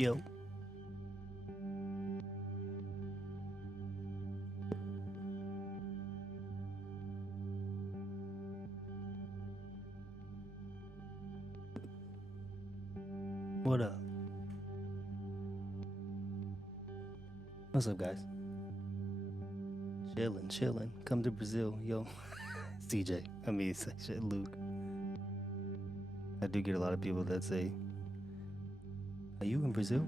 Yo. What up? What's up, guys? Chillin'. Come to Brazil, yo. CJ. I mean, shit, Luke. I do get a lot of people that say, "Are you in Brazil?"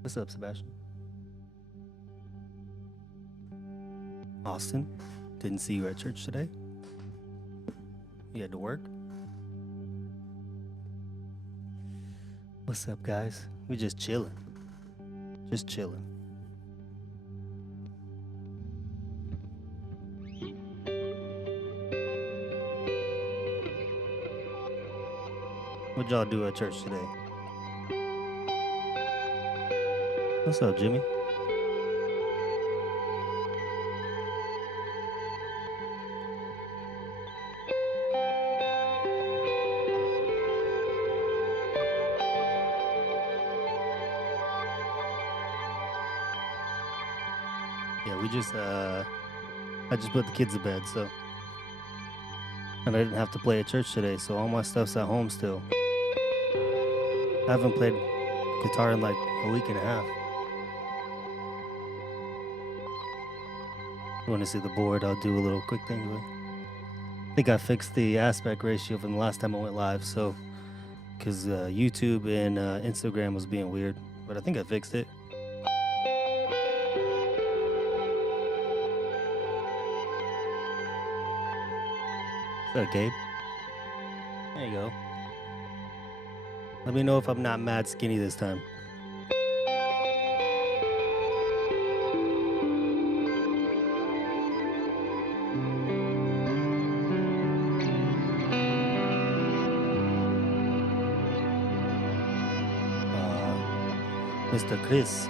What's up, Sebastian? Austin. Didn't see you at church today. You had to work. What's up, guys? We just chillin'. Just chillin'. What y'all do at church today? What's up, Jimmy? Yeah, we just I just put the kids to bed, so and I didn't have to play at church today, so all my stuff's at home still. I haven't played guitar in like a week and a half. You want to see the board? I'll do a little quick thing. I think I fixed the aspect ratio from the last time I went live, so because YouTube and Instagram was being weird, but I think I fixed it. What's up, Gabe? There you go. Let me know if I'm not mad skinny this time. Mr. Chris.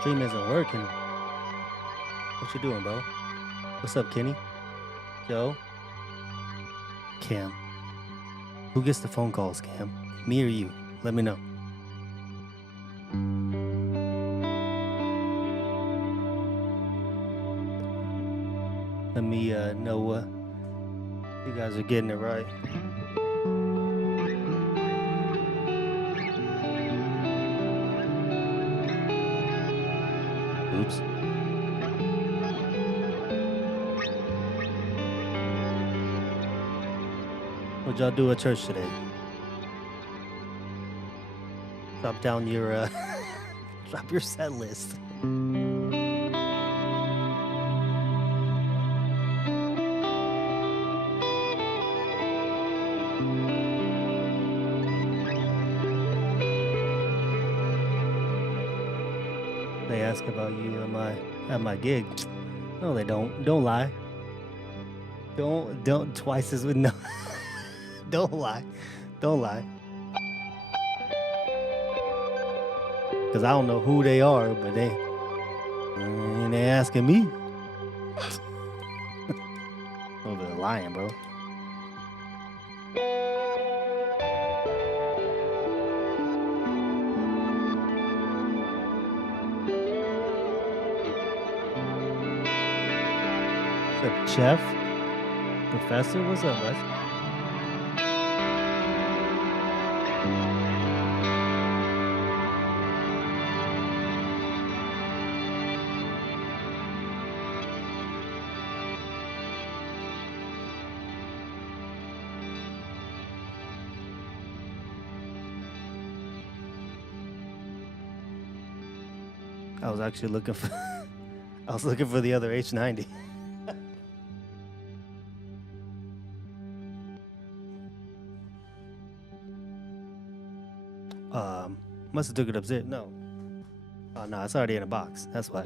Stream isn't working. What you doing, bro? What's up, Kenny? Joe? Cam. Who gets the phone calls, Cam? Me or you? Let me know. Let me know if you guys are getting it right. Oops. What'd y'all do at church today? Drop down your drop your set list. They ask about you at my gig. No, they don't. Don't lie. Don't twice as with no. Don't lie. Don't lie. Cause I don't know who they are, but they asking me. Oh, they're lying, bro. What's up, Chef? Professor? What's up, bud? I was actually looking for I was looking for the other H90. Must have took it upstairs. No. Oh no, it's already in a box. That's why.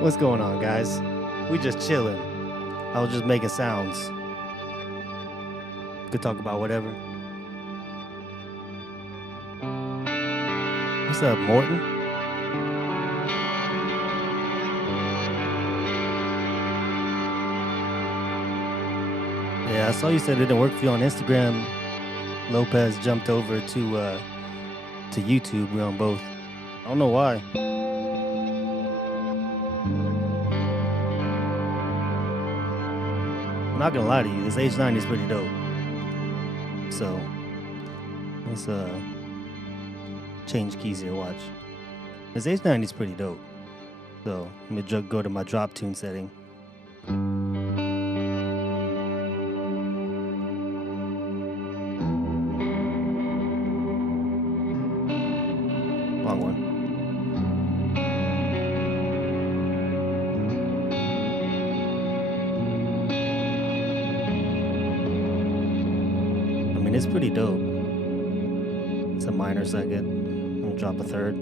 What's going on, guys? We just chilling. I was just making sounds. Could talk about whatever. What's up, Morton? Yeah, I saw you said it didn't work for you on Instagram. Lopez jumped over to YouTube. We're on both. I don't know why. I'm not gonna lie to you. This H90 is pretty dope. So let's change keys here. Watch. This H90 is pretty dope. So let me go to my drop tune setting. Wrong one. I mean, it's pretty dope. It's a minor second. I'll drop a third.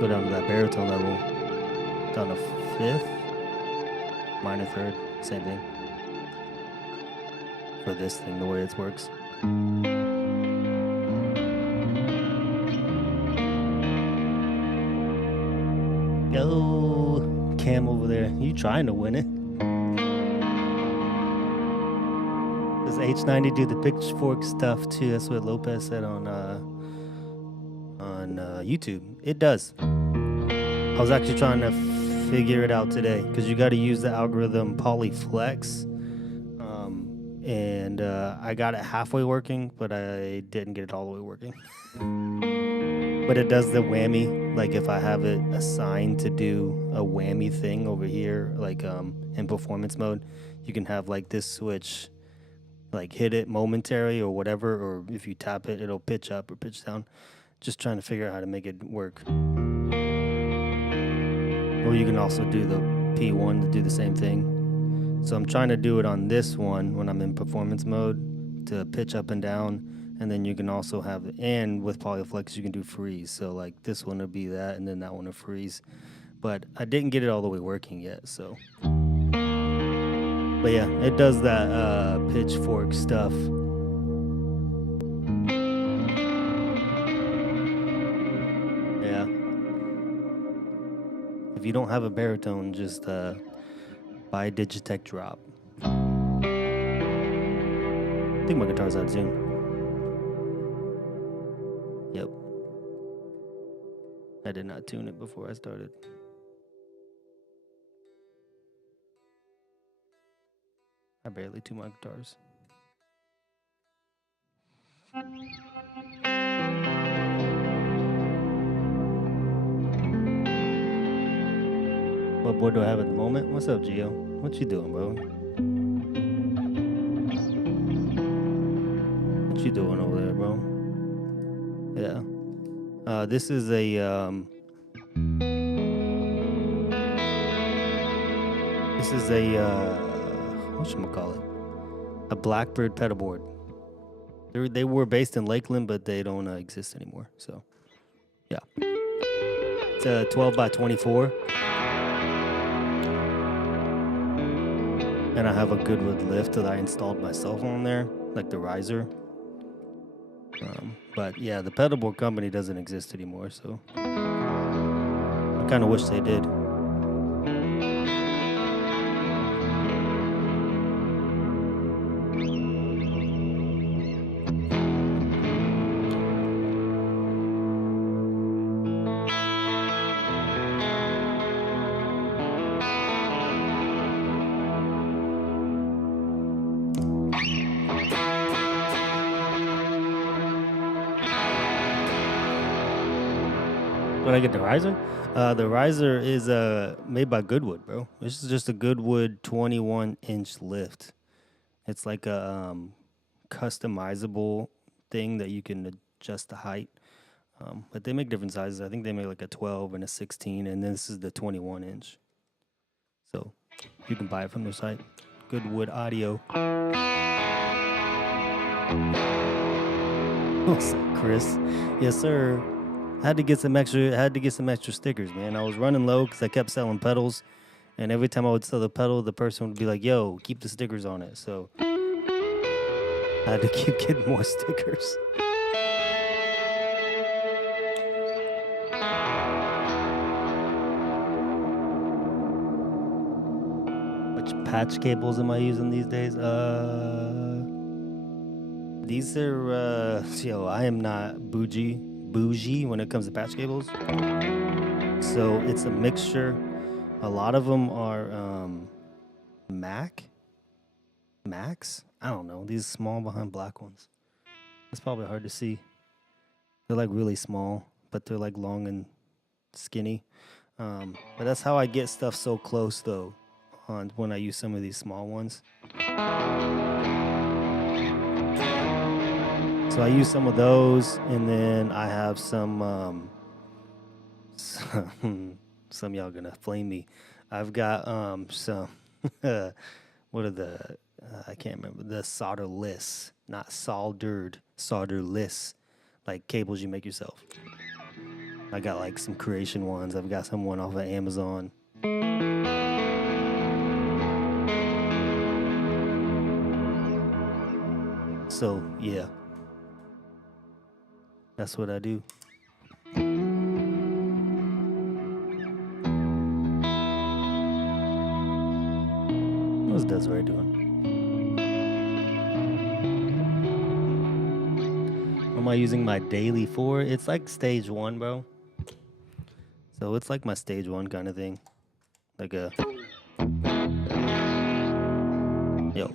Go down to that baritone level. Down to fifth. Minor third. Same thing. For this thing, the way it works. Go, Cam over there. You trying to win it? Does H90 do the pitchfork stuff too? That's what Lopez said on YouTube. It does. I was actually trying to figure it out today because you got to use the algorithm Polyflex, and I got it halfway working, but I didn't get it all the way working. But it does the whammy. Like if I have it assigned to do a whammy thing over here, like in performance mode, you can have like this switch, like hit it momentary or whatever, or if you tap it, it'll pitch up or pitch down. Just trying to figure out how to make it work. Or you can also do the P1 to do the same thing. So I'm trying to do it on this one when I'm in performance mode to pitch up and down. And then you can also have, and with Polyflex, you can do freeze. So like this one would be that, and then that one would freeze. But I didn't get it all the way working yet, so. But yeah, it does that pitchfork stuff. Yeah. If you don't have a baritone, just buy Digitech Drop. I think my guitar's out of tune. Yep. I did not tune it before I started. I barely tune my guitars. What board do I have at the moment? What's up, Gio? What you doing, bro? What you doing over there, bro? Yeah. This is a whatchamacallit? A Blackbird pedal board. They were based in Lakeland, but they don't exist anymore. So, yeah. It's a 12 by 24. And I have a Goodwood lift that I installed myself on there, like the riser. But yeah, the pedalboard company doesn't exist anymore, so I kind of wish they did. When I get the riser, the riser is made by Goodwood, bro. This is just a Goodwood 21-inch lift. It's like a customizable thing that you can adjust the height. But they make different sizes. I think they make like a 12 and a 16, and this is the 21-inch. So you can buy it from their site, Goodwood Audio. What's up, Chris? Yes, sir. I had to get some extra stickers, man. I was running low because I kept selling pedals, and every time I would sell the pedal, the person would be like, "Yo, keep the stickers on it." So I had to keep getting more stickers. Which patch cables am I using these days? These are yo, I am not bougie when it comes to patch cables. So it's a mixture. A lot of them are Max. I don't know. These small behind black ones. It's probably hard to see. They're like really small, but they're like long and skinny. But that's how I get stuff so close though. On when I use some of these small ones. So I use some of those, and then I have some some y'all gonna flame me. I've got some what are the I can't remember, the solderless, not soldered, solderless, like cables you make yourself. I got like some creation ones. I've got some one off of Amazon. So yeah, that's what I do. What's Desiree doing? What am I using my daily for? It's like stage 1, bro. So it's like my stage 1 kind of thing. Like a yo.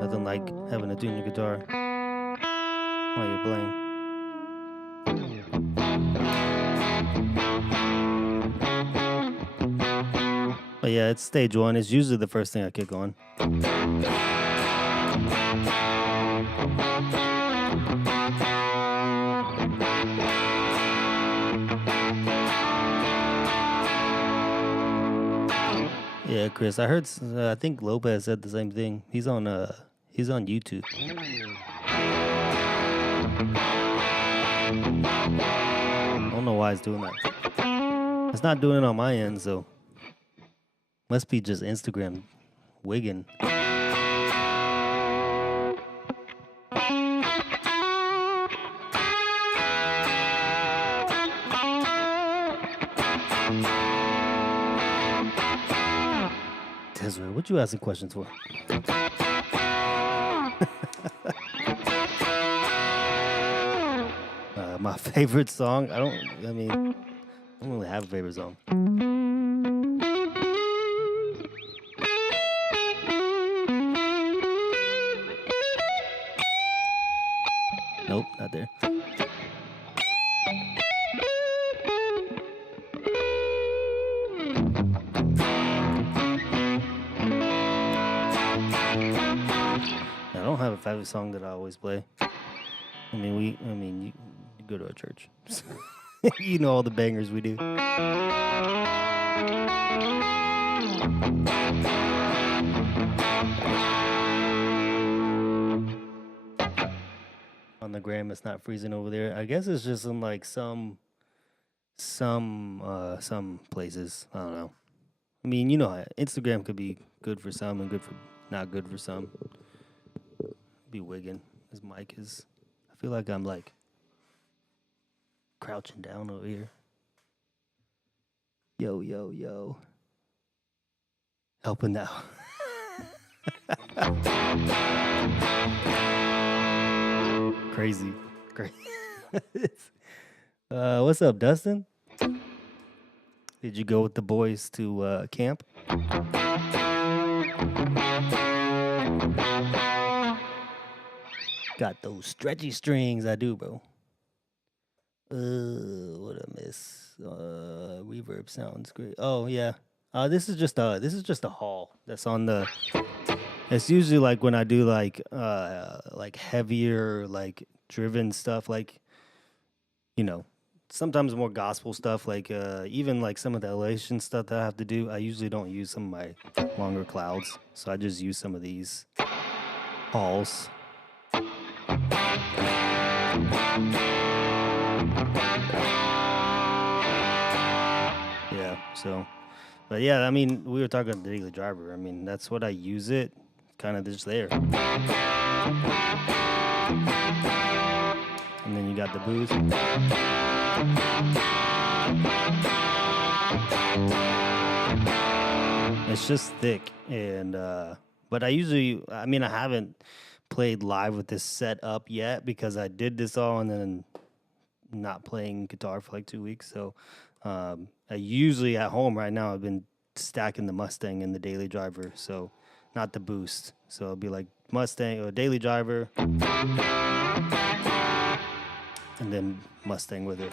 Nothing like having to tune your guitar while you're playing. But yeah, it's stage 1. It's usually the first thing I kick on. Yeah, Chris, I heard. I think Lopez said the same thing. He's on YouTube. I don't know why it's doing that. It's not doing it on my end, so must be just Instagram wigging. Desiree, what you asking questions for? My favorite song? I don't really have a favorite song. Nope, not there. I don't have a favorite song that I always play. You go to a church. You know all the bangers we do. On the gram, it's not freezing over there. I guess it's just in like some places. I don't know. I mean, you know, Instagram could be good for some and not good for some. Be wigging. His mic is. I feel like I'm like crouching down over here. Yo, yo, yo. Helping out. Crazy. What's up, Dustin? Did you go with the boys to camp? Got those stretchy strings, I do, bro. What a miss. Reverb sounds great. Oh yeah. This is just a haul that's on the. It's usually like when I do like heavier like driven stuff, like sometimes more gospel stuff, like even like some of the elevation stuff that I have to do. I usually don't use some of my longer clouds, so I just use some of these hauls. Yeah, so, but yeah, I mean, we were talking about the daily driver. I mean, that's what I use it, kind of just there. and then you got the boost. It's just thick, and but I haven't played live with this set up yet because I did this all and then not playing guitar for like 2 weeks. So I usually at home right now I've been stacking the Mustang and the daily driver, so not the boost. So it'll be like Mustang or daily driver, and then Mustang with it.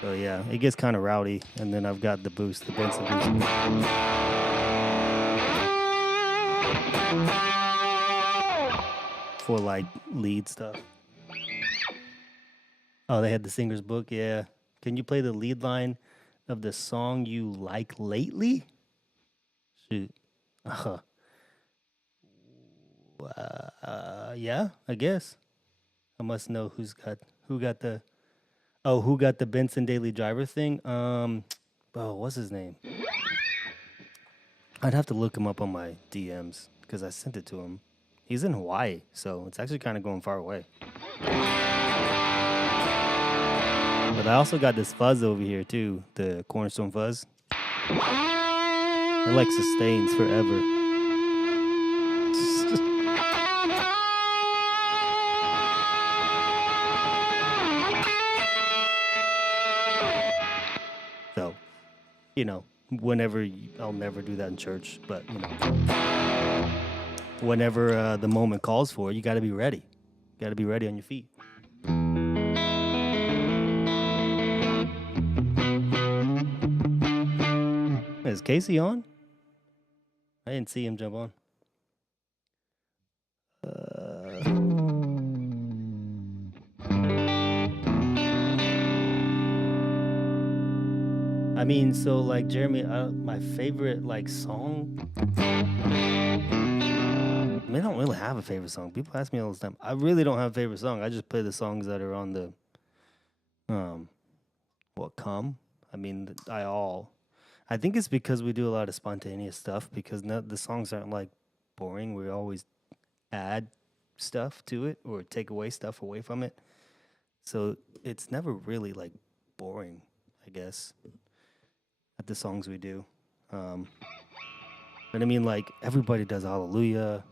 So yeah, it gets kind of rowdy, and then I've got the boost, the Benson boost. For like lead stuff. Oh, they had the singer's book, yeah. Can you play the lead line of the song you like lately? Shoot. Yeah, I guess. I must know who got the Benson Daily Driver thing. What's his name? I'd have to look him up on my DMs because I sent it to him. He's in Hawaii, so it's actually kind of going far away. But I also got this fuzz over here too, the Cornerstone fuzz. It like sustains forever. So, I'll never do that in church, but whenever the moment calls for it, you got to be ready. You got to be ready on your feet. Is Casey on? I didn't see him jump on. So like Jeremy, my favorite like song. I don't really have a favorite song. People ask me all the time. I really don't have a favorite song. I just play the songs that are on the come. I think it's because we do a lot of spontaneous stuff because the songs aren't like boring. We always add stuff to it or take away stuff away from it. So it's never really like boring, I guess, at the songs we do. But like everybody does Hallelujah.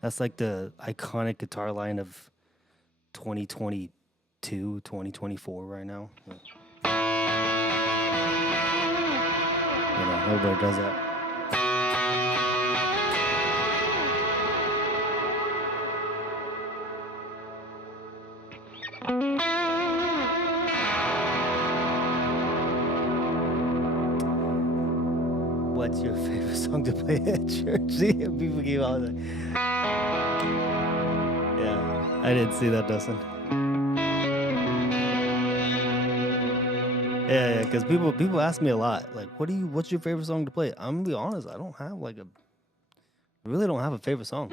That's like the iconic guitar line of 2022, 2024 right now. Everybody does that. What's your favorite song to play at church? See, people keep all that. Yeah, I didn't see that, Dustin. Yeah, because people ask me a lot, like, what's your favorite song to play? I'm gonna be honest, I really don't have a favorite song.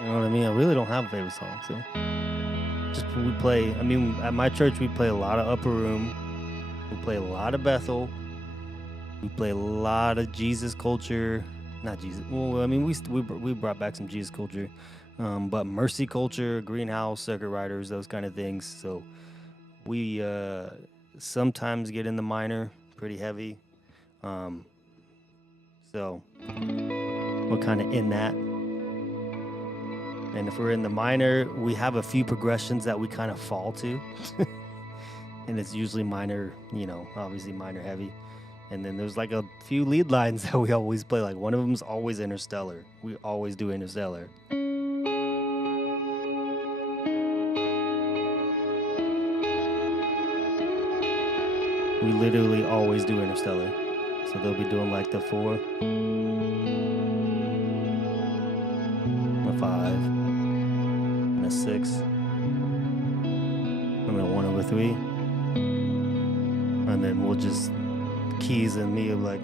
You know what I mean? I really don't have a favorite song, so we play. At my church we play a lot of Upper Room, we play a lot of Bethel, we play a lot of Jesus Culture. Not Jesus. Well, we brought back some Jesus Culture, but Mercy Culture, Greenhouse, Circuit Riders, those kind of things. So we sometimes get in the minor pretty heavy. So we're kind of in that. And if we're in the minor, we have a few progressions that we kind of fall to. And it's usually minor, obviously minor heavy. And then there's like a few lead lines that we always play. Like one of them's always Interstellar. We always do Interstellar. We literally always do Interstellar. So they'll be doing like the 4, a 5, and a 6, and then 1/3. And then we'll just keys and me of like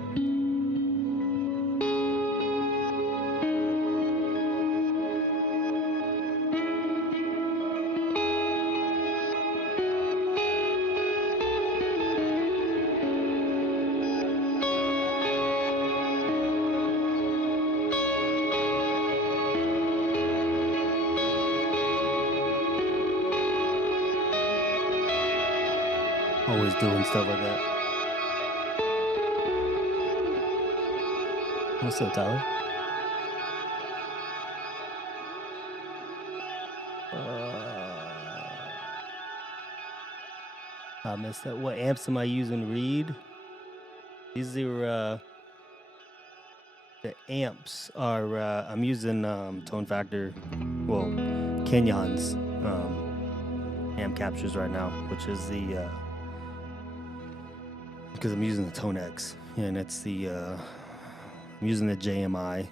Always doing stuff like that. What's up, Tyler? I missed that. What amps am I using, Reed? These are the amps are I'm using Tone Factor, well, Kenyon's amp captures right now, which is the because I'm using the Tone X, and it's the I'm using the JMI,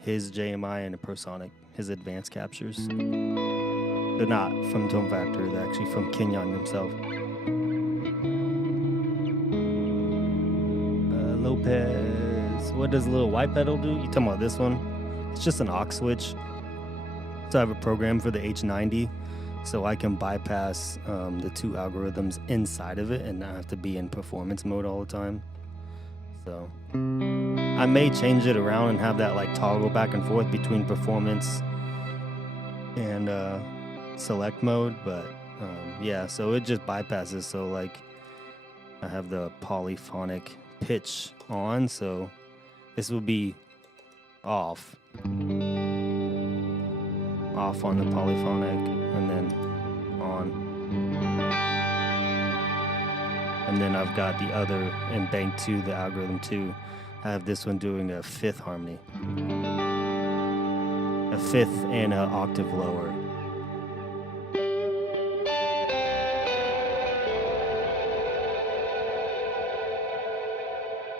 his JMI and the Prosonic, his advanced captures. They're not from Tone Factor, they're actually from Kenyon himself. Lopez, what does a little white pedal do? You talking about this one? It's just an aux switch. So I have a program for the H90, so I can bypass the two algorithms inside of it and not have to be in performance mode all the time. So I may change it around and have that like toggle back and forth between performance and select mode, but yeah, so it just bypasses. So like I have the polyphonic pitch on, so this will be off on the polyphonic and then on, and then I've got the other in bank 2, the algorithm 2. I have this one doing a fifth harmony, a fifth and an octave lower.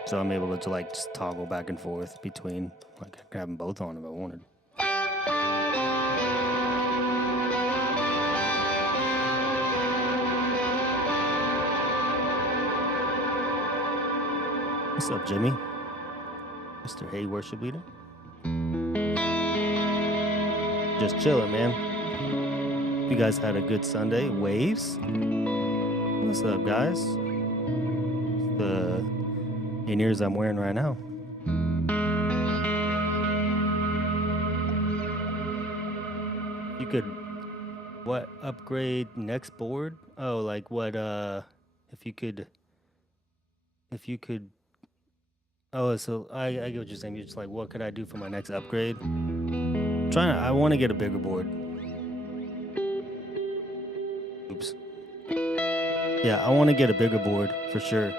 So I'm able to like just toggle back and forth between, like I could have them both on if I wanted. What's up, Jimmy? Mr. Hey, worship leader. Just chilling, man. You guys had a good Sunday. Waves? What's up, guys? The in-ears I'm wearing right now. You could, what, upgrade next board? Oh, like what, if you could, oh, so I get what you're saying. You're just like, what could I do for my next upgrade? I want to get a bigger board. Oops. Yeah, I want to get a bigger board for sure.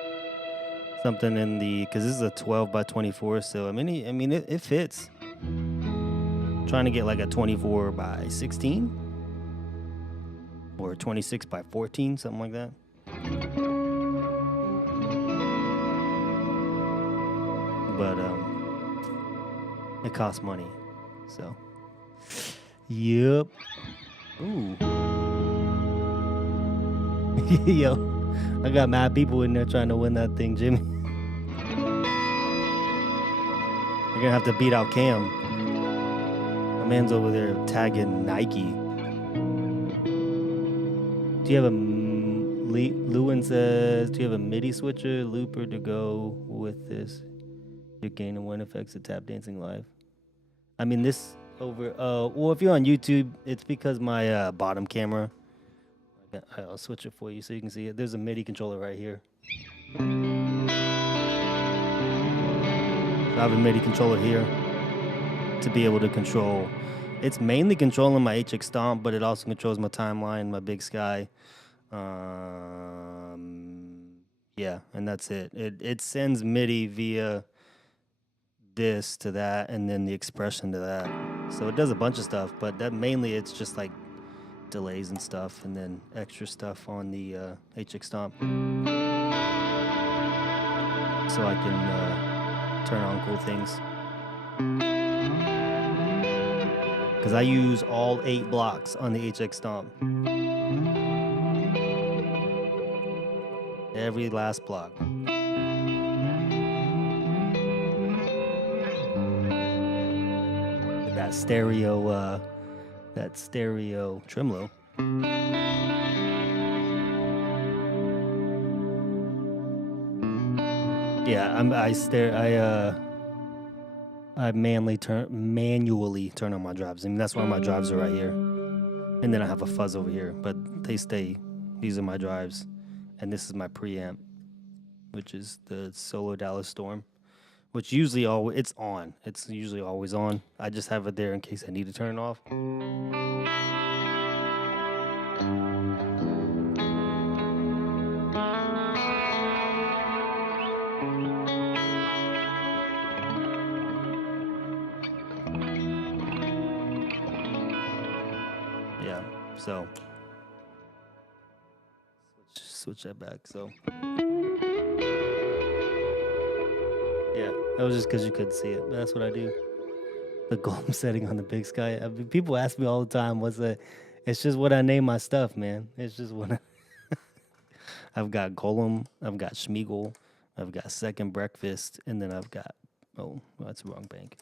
Something in the, because this is a 12 by 24, so I mean it fits. Trying to get like a 24 by 16 or 26 by 14, something like that. But it costs money, so yep. Ooh. Yo, I got mad people in there trying to win that thing, Jimmy. You're gonna have to beat out Cam. My man's over there tagging Nike. Do you have a Lewin says, do you have a MIDI switcher looper to go with this? Your gain and win effects of tap dancing live. I mean this over. Well, if you're on YouTube, it's because my bottom camera. I'll switch it for you so you can see it. There's a MIDI controller right here. So I have a MIDI controller here to be able to control. It's mainly controlling my HX Stomp, but it also controls my timeline, my Big Sky. Yeah, and that's it. It sends MIDI via this to that, and then the expression to that. So it does a bunch of stuff, but that mainly it's just like delays and stuff, and then extra stuff on the HX Stomp. So I can turn on cool things. Because I use all 8 blocks on the HX Stomp. Every last block. That stereo tremolo. Yeah, I manually turn on my drives. I mean, that's why my drives are right here. And then I have a fuzz over here, but they stay. These are my drives. and this is my preamp, which is the Solo Dallas Storm, which usually always it's on. It's usually always on. I just have it there in case I need to turn it off. Yeah, so switch that back. So yeah, that was just because you couldn't see it. But that's what I do. The golem setting on the big sky. I mean, people ask me all the time, "What's that?" It's just what I name my stuff, man. It's just what I've got Golem, I've got Schmeagle, I've got Second Breakfast, and then I've got that's the wrong bank.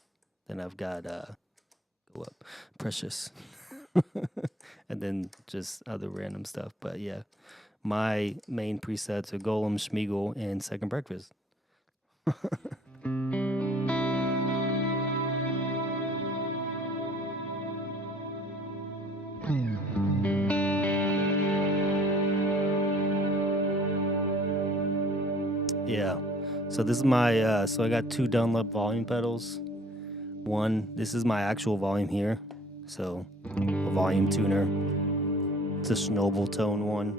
Then I've got go up Precious, and then just other random stuff. But yeah, my main presets are Golem, Schmeagle, and Second Breakfast. Yeah. So this is my so I got two Dunlop volume pedals. One, this is my actual volume here. So a volume tuner. It's a Schnobel tone one.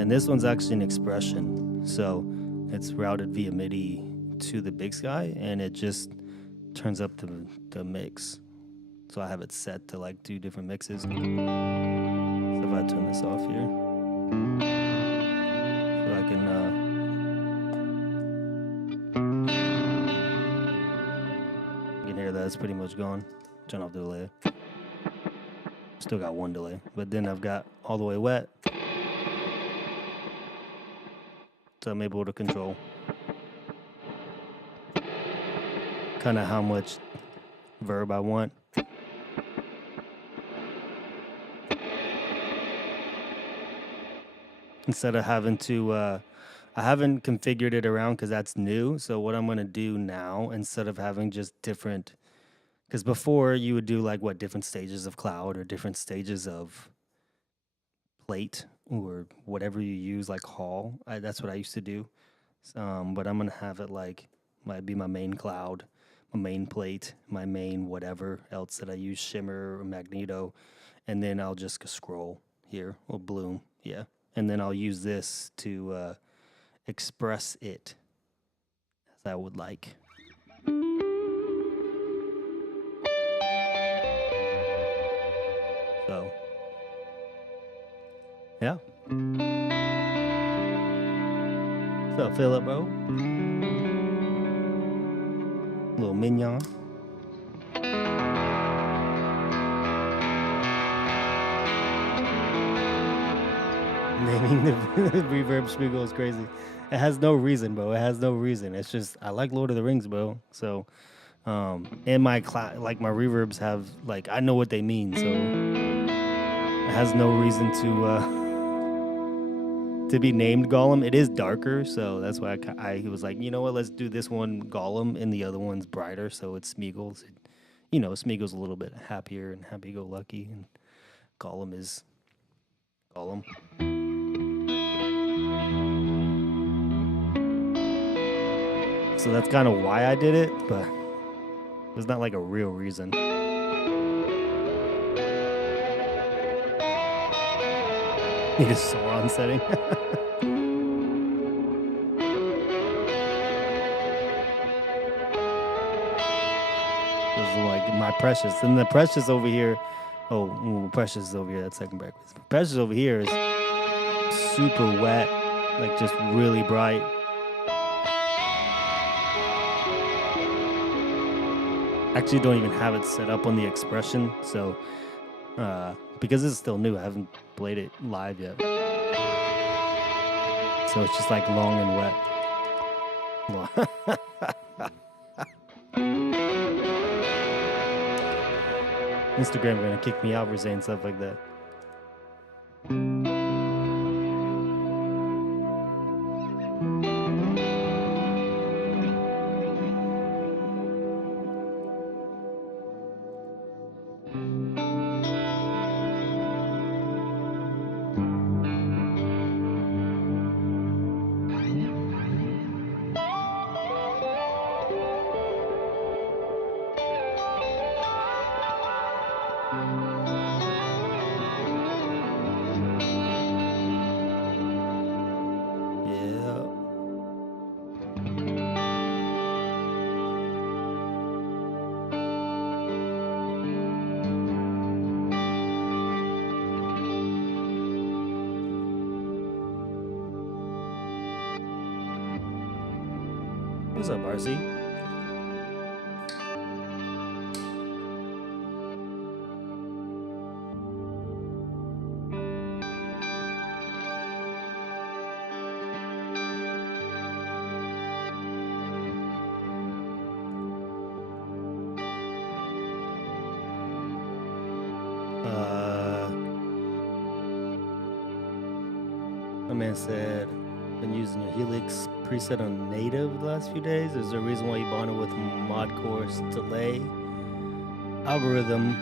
And this one's actually an expression. So it's routed via MIDI to the big sky and it just turns up the mix. So I have it set to like do different mixes. So if I turn this off here, so I can you can hear that it's pretty much gone. Turn off the delay. Still got one delay, but then I've got all the way wet. So I'm able to control kind of how much verb I want. Instead of having to, I haven't configured it around because that's new. So what I'm going to do now, instead of having just different, because before you would do like what, different stages of cloud or different stages of plate or whatever you use, like hall. That's what I used to do. But I'm going to have it like, might be my main cloud, my main plate, my main whatever else that I use, shimmer or magneto. And then I'll just scroll here or bloom. Yeah. And then I'll use this to express it as I would like. So, yeah. What's up, Philip, bro? Little mignon. Naming the reverb Spiegel is crazy. It has no reason, bro. It has no reason. It's just I like Lord of the Rings, bro. So, and my like my reverbs have like I know what they mean, so it has no reason to be named Gollum. It is darker, so that's why I was like, you know what, let's do this one Gollum and the other one's brighter, so it's Smeagol's. You know, Smeagol's a little bit happier and happy-go-lucky, and Gollum is Gollum. So that's kind of why I did it, but there's not like a real reason. Need a Sauron setting. This is like my Precious. And the Precious over here, Precious is over here, that's Second Breakfast. Precious over here is super wet, like just really bright. Actually don't even have it set up on the expression, so because it's still new, I haven't played it live yet. So it's just like long and wet. Instagram gonna kick me out for saying stuff like that. What's up, RC? My man said, been using your Helix preset on native the last few days. Is there a reason why you bonded with mod course delay algorithm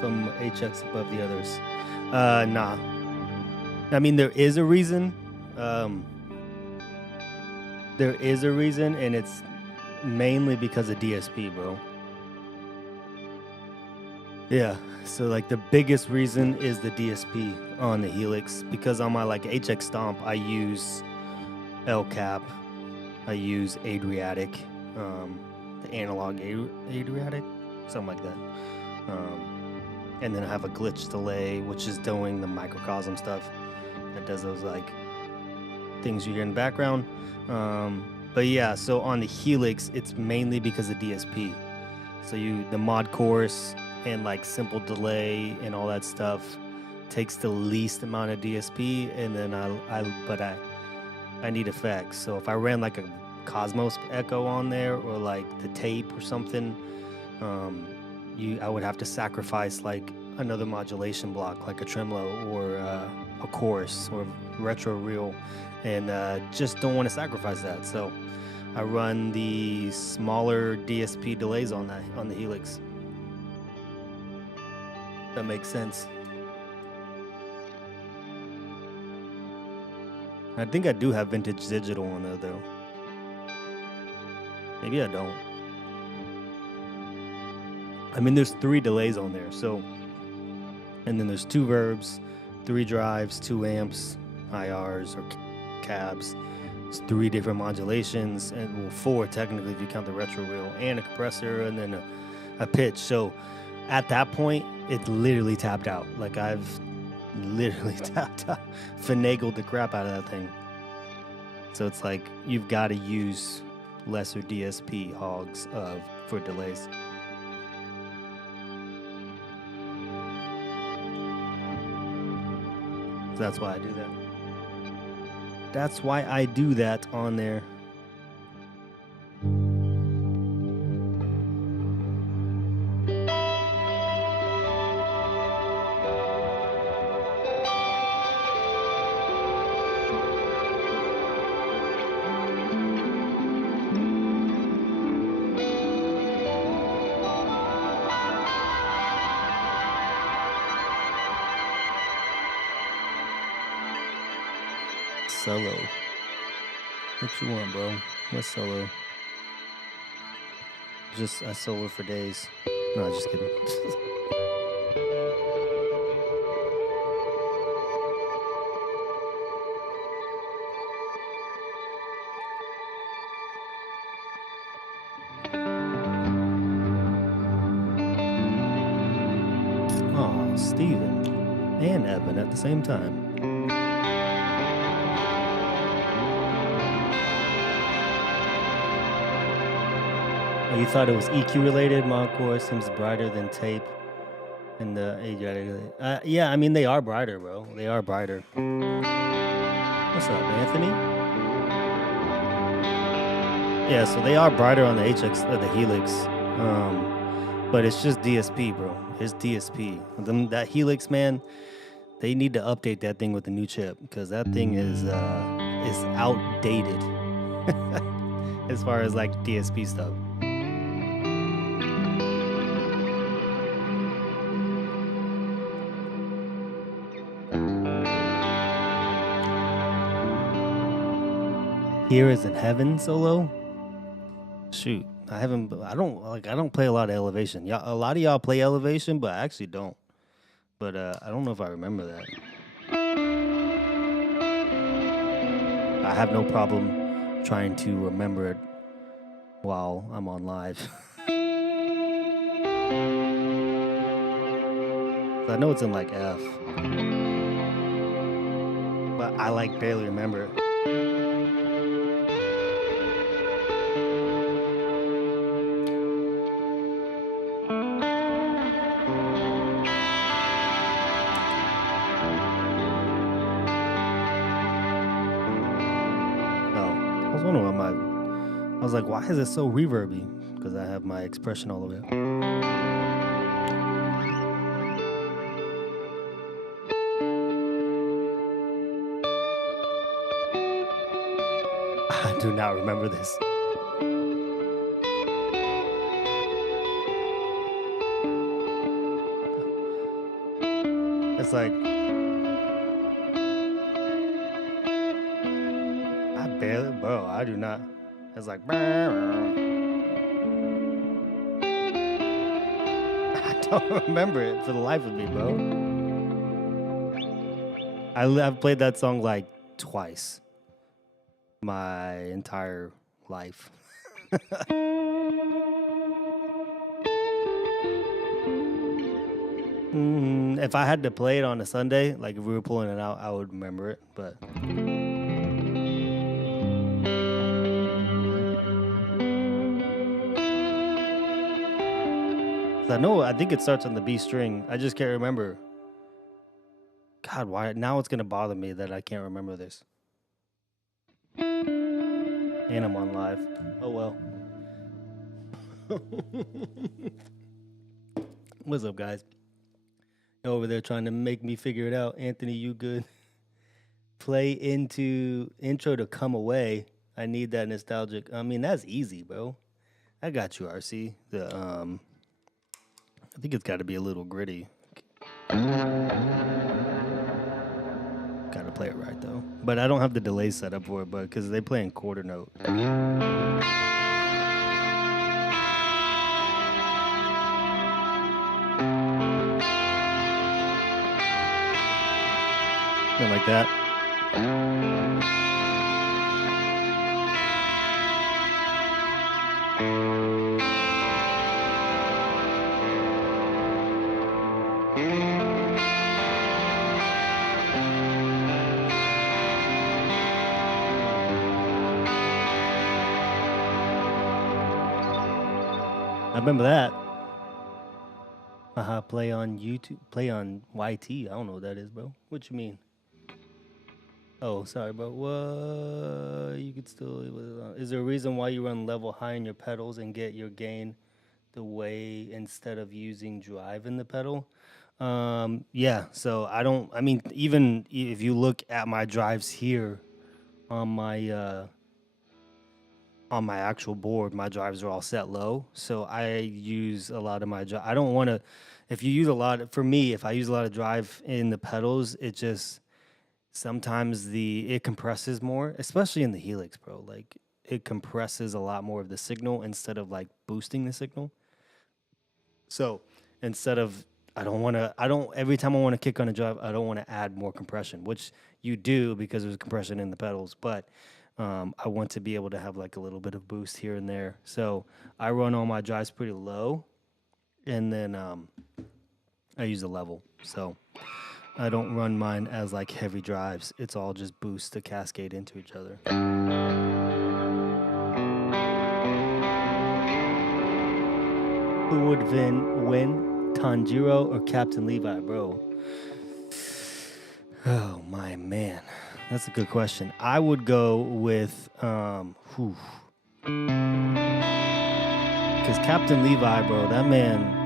from HX above the others? Nah. I mean, there is a reason. There is a reason, and it's mainly because of DSP, bro. Yeah. So like the biggest reason is the DSP on the Helix, because on my like HX Stomp I use L Cap, I use Adriatic, the analog Adriatic, something like that. And then I have a glitch delay, which is doing the microcosm stuff that does those like things you hear in the background. But yeah, so on the Helix, it's mainly because of DSP. So the mod course and like simple delay and all that stuff takes the least amount of DSP, and then I need effects. So if I ran like a Cosmos Echo on there or like the tape or something, I would have to sacrifice like another modulation block, like a tremolo or a chorus or retro reel, and just don't want to sacrifice that. So I run the smaller DSP delays on the Helix. That makes sense. I think I do have vintage digital on there though. Maybe I don't. I mean, there's 3 delays on there, so, and then there's 2 verbs, 3 drives, 2 amps, IRs or cabs. It's 3 different modulations, and well, 4 technically if you count the retro wheel, and a compressor, and then a pitch. So at that point, it literally tapped out. Like I've literally tapped out, finagled the crap out of that thing. So it's like you've got to use lesser DSP hogs for delays. So that's why I do that. That's why I do that on there. Solo. What you want, bro? What solo? I solo for days. No, just kidding. Oh, Steven and Evan at the same time. Oh, you thought it was EQ related? Mod core seems brighter than tape. And the yeah, I mean they are brighter, bro. They are brighter. What's up, Anthony? Yeah, so they are brighter on the HX, the Helix. But it's just DSP, bro. It's DSP. That Helix, man, they need to update that thing with the new chip, because that thing is outdated as far as like DSP stuff. Here is in Heaven solo. Shoot, I don't play a lot of Elevation. A lot of y'all play Elevation, but I actually don't. But I don't know if I remember that. I have no problem trying to remember it while I'm on live. I know it's in like F, but I like barely remember it. was wondering why I was like, why is it so reverby? Because I have my expression all the way up. I do not remember this. It's like I do not. It's like I don't remember it for the life of me, bro. I've played that song like twice my entire life. If I had to play it on a Sunday, like if we were pulling it out, I would remember it. But I think it starts on the B string. I just can't remember. God, why now it's gonna bother me that I can't remember this. And I'm on live. Oh well. What's up, guys? Over there trying to make me figure it out. Anthony, you good? Play into intro to Come Away. I need that nostalgic. I mean, that's easy, bro. I got you, RC. I think it's got to be a little gritty. Got to play it right though. But I don't have the delay set up for it, but because they play in quarter note. Something like that. I remember that. Play on YouTube, play on YT. I don't know what that is, bro. What you mean? Oh, sorry, bro. What? You could still. Is there a reason why you run level high in your pedals and get your gain the way instead of using drive in the pedal? Yeah. So I don't. I mean, even if you look at my drives here on my actual board, my drives are all set low. So I use a lot of my drive. I don't want to. If you use a lot, for me, if I use a lot of drive in the pedals, it just sometimes it compresses more, especially in the Helix, bro. Like it compresses a lot more of the signal instead of like boosting the signal. So instead of every time I want to kick on a drive, I don't want to add more compression, which you do because there's compression in the pedals, but I want to be able to have like a little bit of boost here and there. So I run all my drives pretty low, and then I use a level. So I don't run mine as like heavy drives. It's all just boosts to cascade into each other. Who would win, Tanjiro or Captain Levi, bro? Oh my man, that's a good question. I would go with because Captain Levi, bro, that man,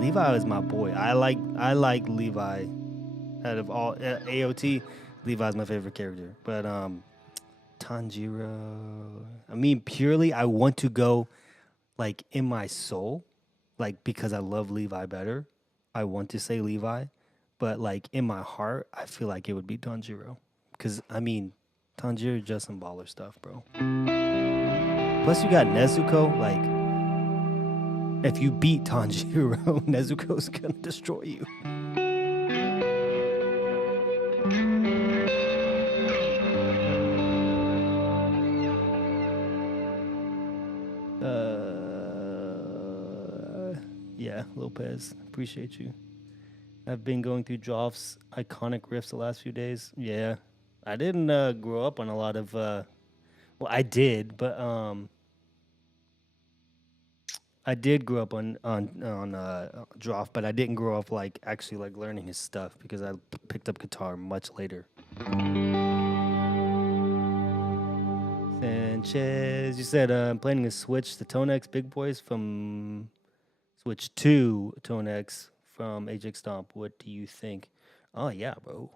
Levi is my boy. I like Levi. Out of all AOT, Levi's my favorite character. But Tanjiro, I mean, purely I want to go like in my soul, like because I love Levi better. I want to say Levi, but like in my heart, I feel like it would be Tanjiro. Because I mean, Tanjiro just some baller stuff, bro. Plus, you got Nezuko. Like, if you beat Tanjiro, Nezuko's gonna destroy you. Yeah, Lopez, appreciate you. I've been going through Joff's iconic riffs the last few days. Yeah, I didn't grow up on a lot of. Well, I did, but I did grow up on Droff, but I didn't grow up like actually like learning his stuff because I picked up guitar much later. Sanchez, you said I'm planning to switch the Tone X Big Boys from switch to Tone X from Ajax Stomp. What do you think? Oh yeah, bro.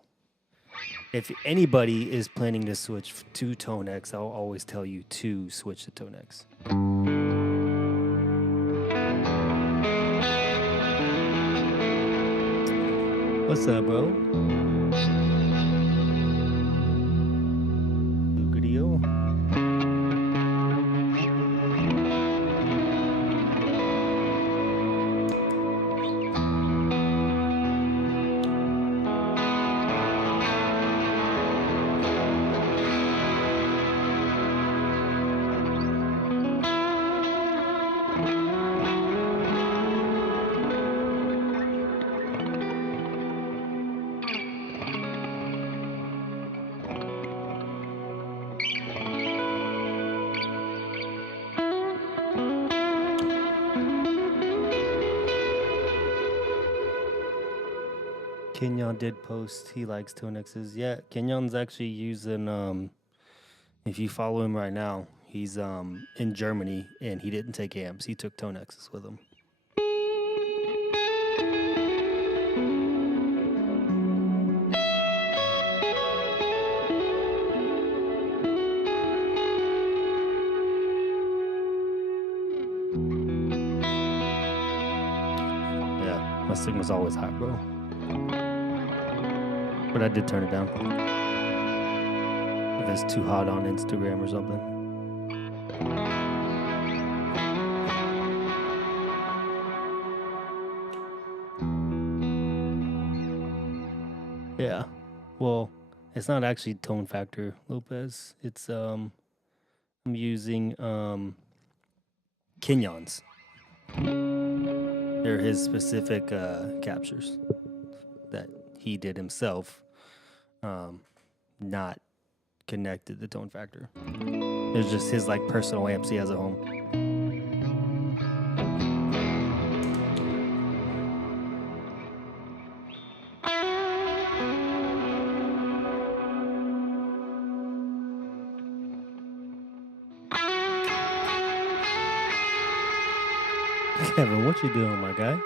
If anybody is planning to switch to Tone X, I'll always tell you to switch to Tone X. What's up, bro? Lucadio. Kenyon did post he likes Tone X's. Yeah, Kenyon's actually using if you follow him right now, he's in Germany and he didn't take amps. He took Tone X's with him. Yeah, my signal's always hot, bro. But I did turn it down. If it's too hot on Instagram or something. Yeah. Well, it's not actually tone factor, Lopez. It's I'm using Kenyon's. They're his specific captures that he did himself, not connected to tone factor. It's just his like personal amps he has at home. Kevin, what you doing, my guy?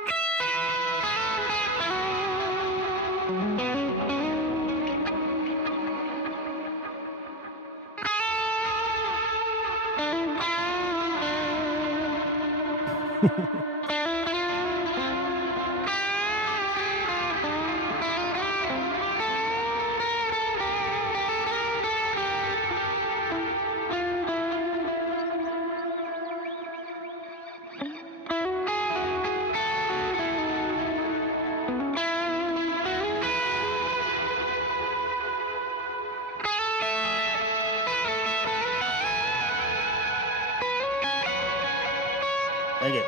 Dang it.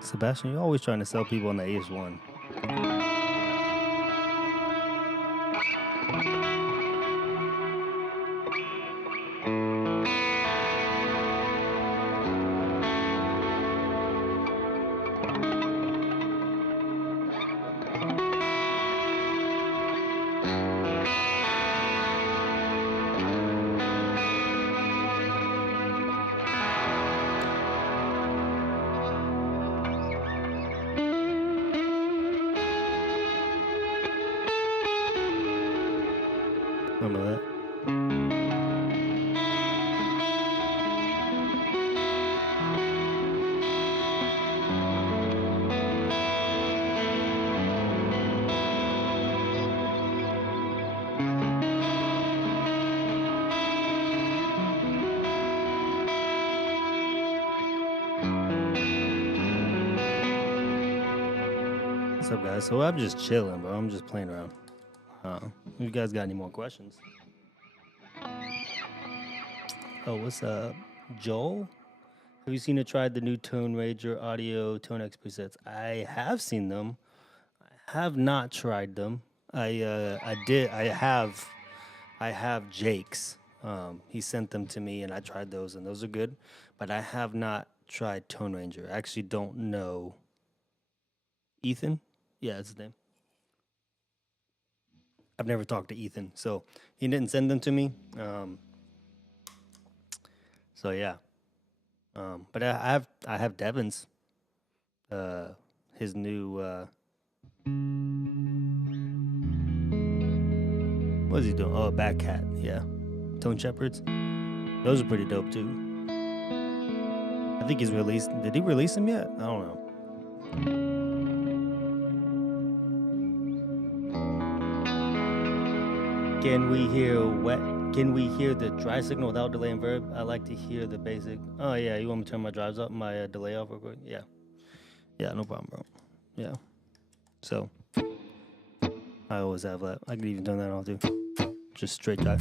Sebastian, you're always trying to sell people on the AS1. Remember that? What's up, guys? So I'm just chilling, bro. I'm just playing around. You guys got any more questions? Oh, what's up, Joel? Have you seen or tried the new Tone Ranger Audio Tone X presets? I have seen them. I have not tried them. I did. I have Jake's. He sent them to me, and I tried those, and those are good. But I have not tried Tone Ranger. I actually don't know Ethan. Yeah, that's his name. I've never talked to Ethan, so he didn't send them to me. So yeah. But I have Devin's. His new what is he doing? Oh, Bat Cat. Yeah, Tone Shepherds. Those are pretty dope too. I think he's released. Did he release them yet? I don't know. Can we hear wet? Can we hear the dry signal without delay and verb? I like to hear the basic. Oh yeah, you want me to turn my drives up, my delay off real quick? Yeah, yeah, no problem, bro. Yeah. So I always have that. I can even turn that off too. Just straight drive.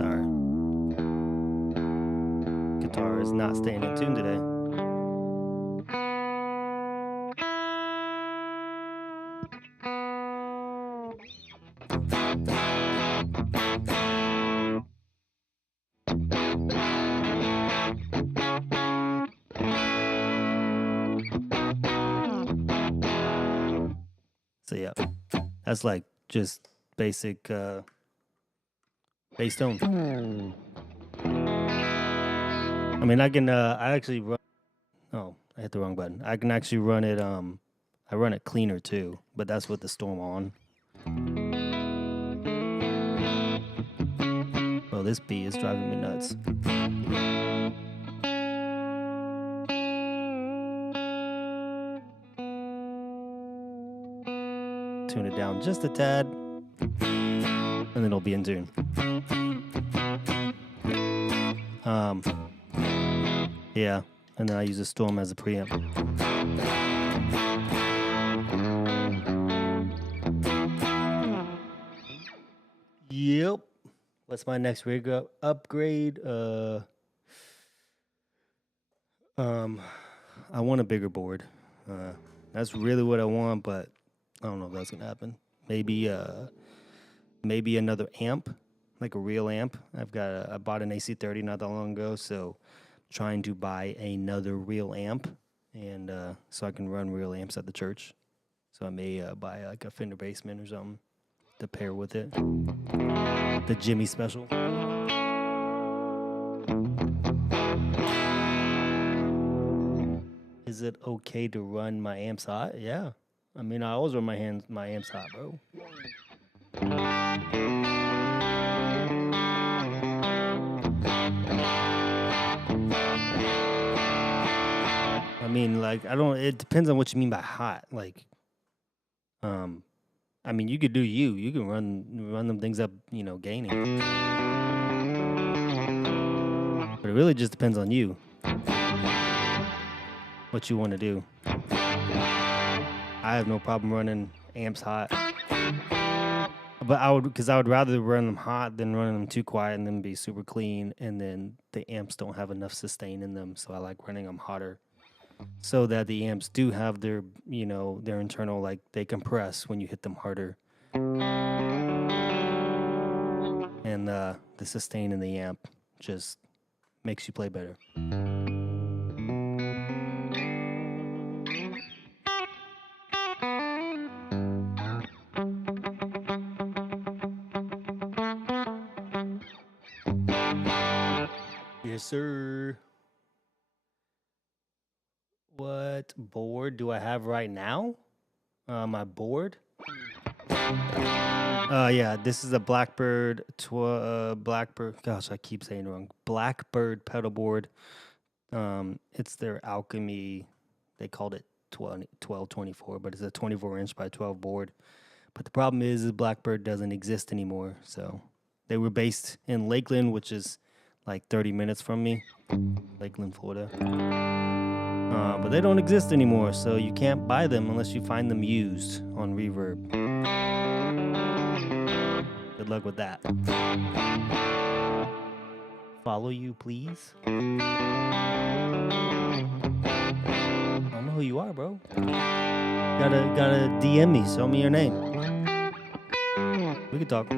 Sorry. Guitar is not staying in tune today. So yeah, that's like just basic bass tone. I mean, I can. I actually run. Oh, I hit the wrong button. I can actually run it. I run it cleaner too, but that's with the storm on. Oh, this beat is driving me nuts. Tune it down just a tad, and then it'll be in tune. Yeah, and then I use a storm as a preamp. Yep. What's my next rig upgrade? I want a bigger board. That's really what I want, but I don't know if that's gonna happen. Maybe another amp, like a real amp. I bought an AC30 not that long ago, so trying to buy another real amp, and so I can run real amps at the church. So I may buy like a Fender Bassman or something to pair with it. The Jimmy Special. Is it okay to run my amps hot? Yeah. I mean, I always run my amps hot, bro. I mean, like, it depends on what you mean by hot. Like, I mean, you could do you can run them things up, gaining. But it really just depends on you. What you want to do. I have no problem running amps hot. But I would rather run them hot than running them too quiet and then be super clean, and then the amps don't have enough sustain in them. So I like running them hotter, so that the amps do have their internal, like, they compress when you hit them harder, and the sustain in the amp just makes you play better. Yes, sir. What board do I have right now? My board? Yeah, this is a Blackbird. Blackbird. Gosh, I keep saying it wrong. Blackbird pedal board. It's their Alchemy. They called it 1224, but it's a 24-inch by 12 board. But the problem is Blackbird doesn't exist anymore. So they were based in Lakeland, which is like 30 minutes from me, Lakeland, Florida. But they don't exist anymore, so you can't buy them unless you find them used on Reverb. Good luck with that. Follow you, please. I don't know who you are, bro. Gotta DM me. Show me your name. We could talk.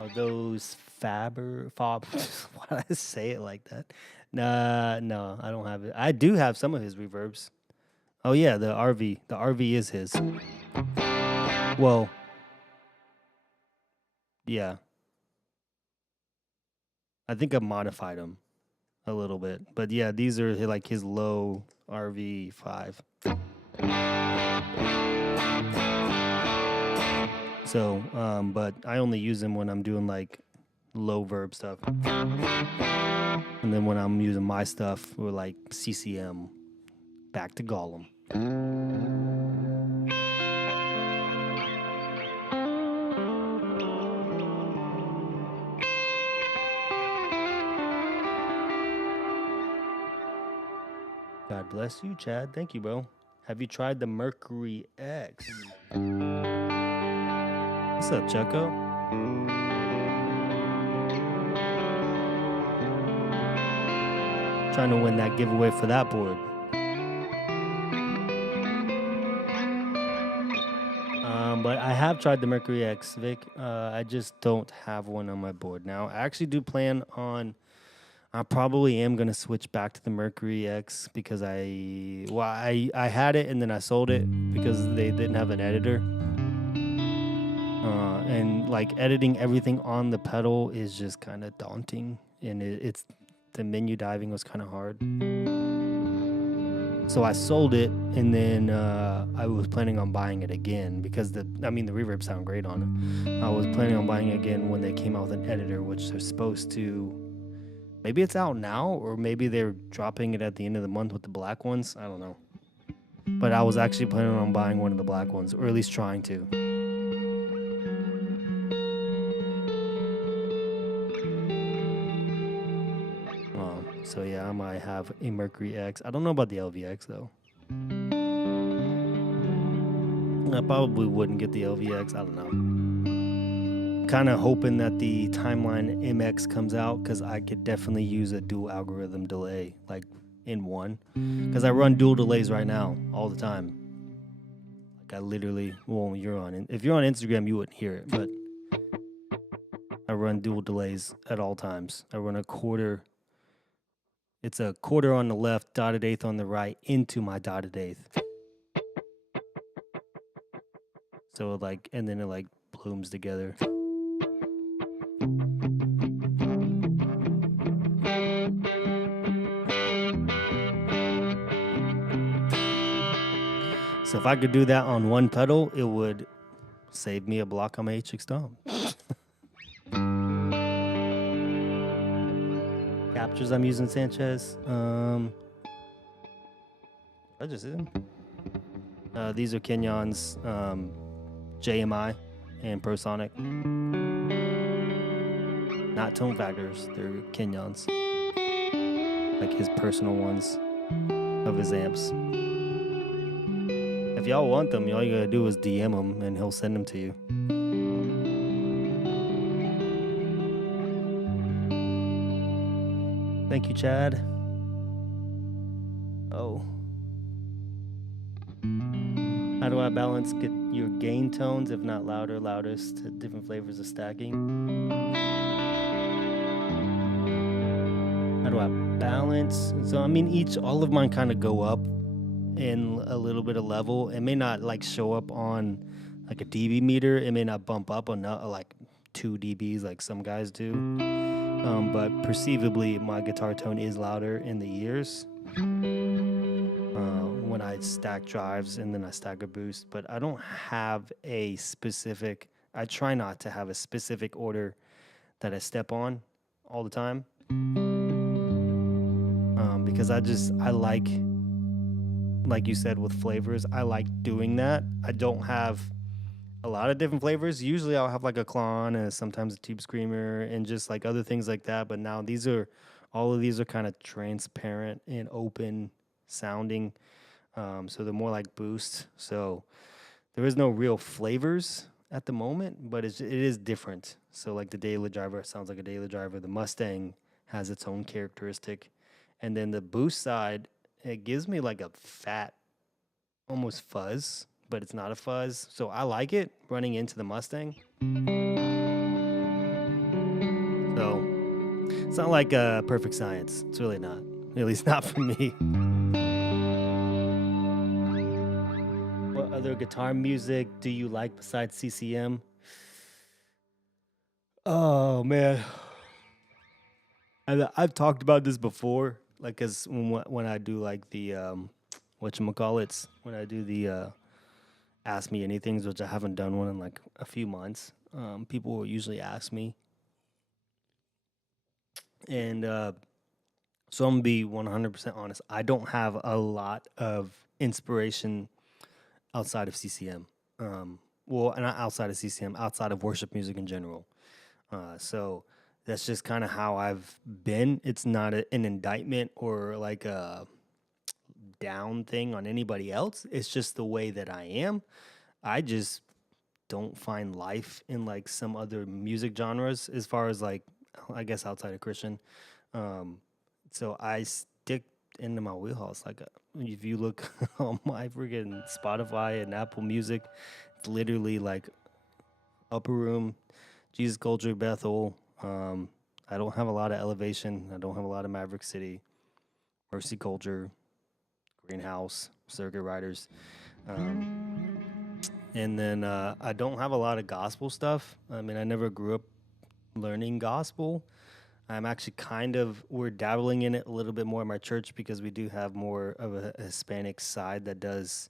Are those Fob? Why did I say it like that? Nah, no, I don't have it. I do have some of his reverbs. Oh yeah, the RV. The RV is his. Well, yeah. I think I modified them a little bit, but yeah, these are like his low RV5. So, but I only use them when I'm doing like low verb stuff, and then when I'm using my stuff, we're like CCM, back to Gollum. God bless you, Chad. Thank you, bro. Have you tried the Mercury X? What's up, Chucko? Trying to win that giveaway for that board. But I have tried the Mercury X, Vic. I just don't have one on my board now. I actually do plan on. I probably am gonna switch back to the Mercury X because I had it and then I sold it because they didn't have an editor. And like editing everything on the pedal is just kind of daunting, and it's the menu diving was kind of hard. So I sold it, and then I was planning on buying it again because the reverbs sound great on it. I was planning on buying it again when they came out with an editor, which they're supposed to. Maybe it's out now, or maybe they're dropping it at the end of the month with the black ones. I don't know. But I was actually planning on buying one of the black ones, or at least trying to. So yeah, I might have a Mercury X. I don't know about the LVX though. I probably wouldn't get the LVX. I don't know. Kind of hoping that the Timeline MX comes out because I could definitely use a dual algorithm delay like in one. Because I run dual delays right now all the time. Like I literally, well, if you're on Instagram, you wouldn't hear it, but I run dual delays at all times. I run a quarter. It's a quarter on the left, dotted eighth on the right, into my dotted eighth. So and then it blooms together. So if I could do that on one pedal, it would save me a block on my HX Dom. Captures I'm using Sanchez. I just did. These are Kenyon's JMI and ProSonic. Not tone factors, they're Kenyon's. Like his personal ones of his amps. If y'all want them, all you gotta do is DM him and he'll send them to you. Thank you, Chad. Oh. How do I balance your gain tones, if not louder, loudest, to different flavors of stacking? How do I balance? So, all of mine kind of go up in a little bit of level. It may not show up on like a dB meter. It may not bump up on like 2 dBs like some guys do. But perceivably, my guitar tone is louder in the ears when I stack drives and then I stack a boost. But I don't have a specific. I try not to have a specific order that I step on all the time because I like you said with flavors. I like doing that. I don't have a lot of different flavors. Usually I'll have like a Klon and sometimes a Tube Screamer and just like other things like that. But now all of these are kind of transparent and open sounding. So they're more like boost. So there is no real flavors at the moment, but it is different. So like the Daily Driver sounds like a Daily Driver. The Mustang has its own characteristic. And then the boost side, it gives me like a fat, almost fuzz, but it's not a fuzz. So I like it running into the Mustang. So it's not like perfect science. It's really not. At least not for me. What other guitar music do you like besides CCM? Oh man, I've talked about this before. Like, cause when I do like the whatchamacallits, when I do the ask me anythings, which I haven't done one in like a few months. People will usually ask me, and so I'm gonna be 100% honest. I don't have a lot of inspiration outside of CCM. Well, not outside of CCM, outside of worship music in general. So that's just kind of how I've been. It's not an indictment or like a down thing on anybody else. It's just the way that I am. I just don't find life in like some other music genres as far as like I guess outside of Christian. Um, so I stick into my wheelhouse. Like if you look on my freaking Spotify and Apple Music, it's literally like Upper Room, Jesus Culture, Bethel. I don't have a lot of Elevation. I don't have a lot of Maverick City, Mercy Culture, Greenhouse, Circuit Riders. And then I don't have a lot of gospel stuff. I mean, I never grew up learning gospel. I'm actually we're dabbling in it a little bit more in my church because we do have more of a Hispanic side that does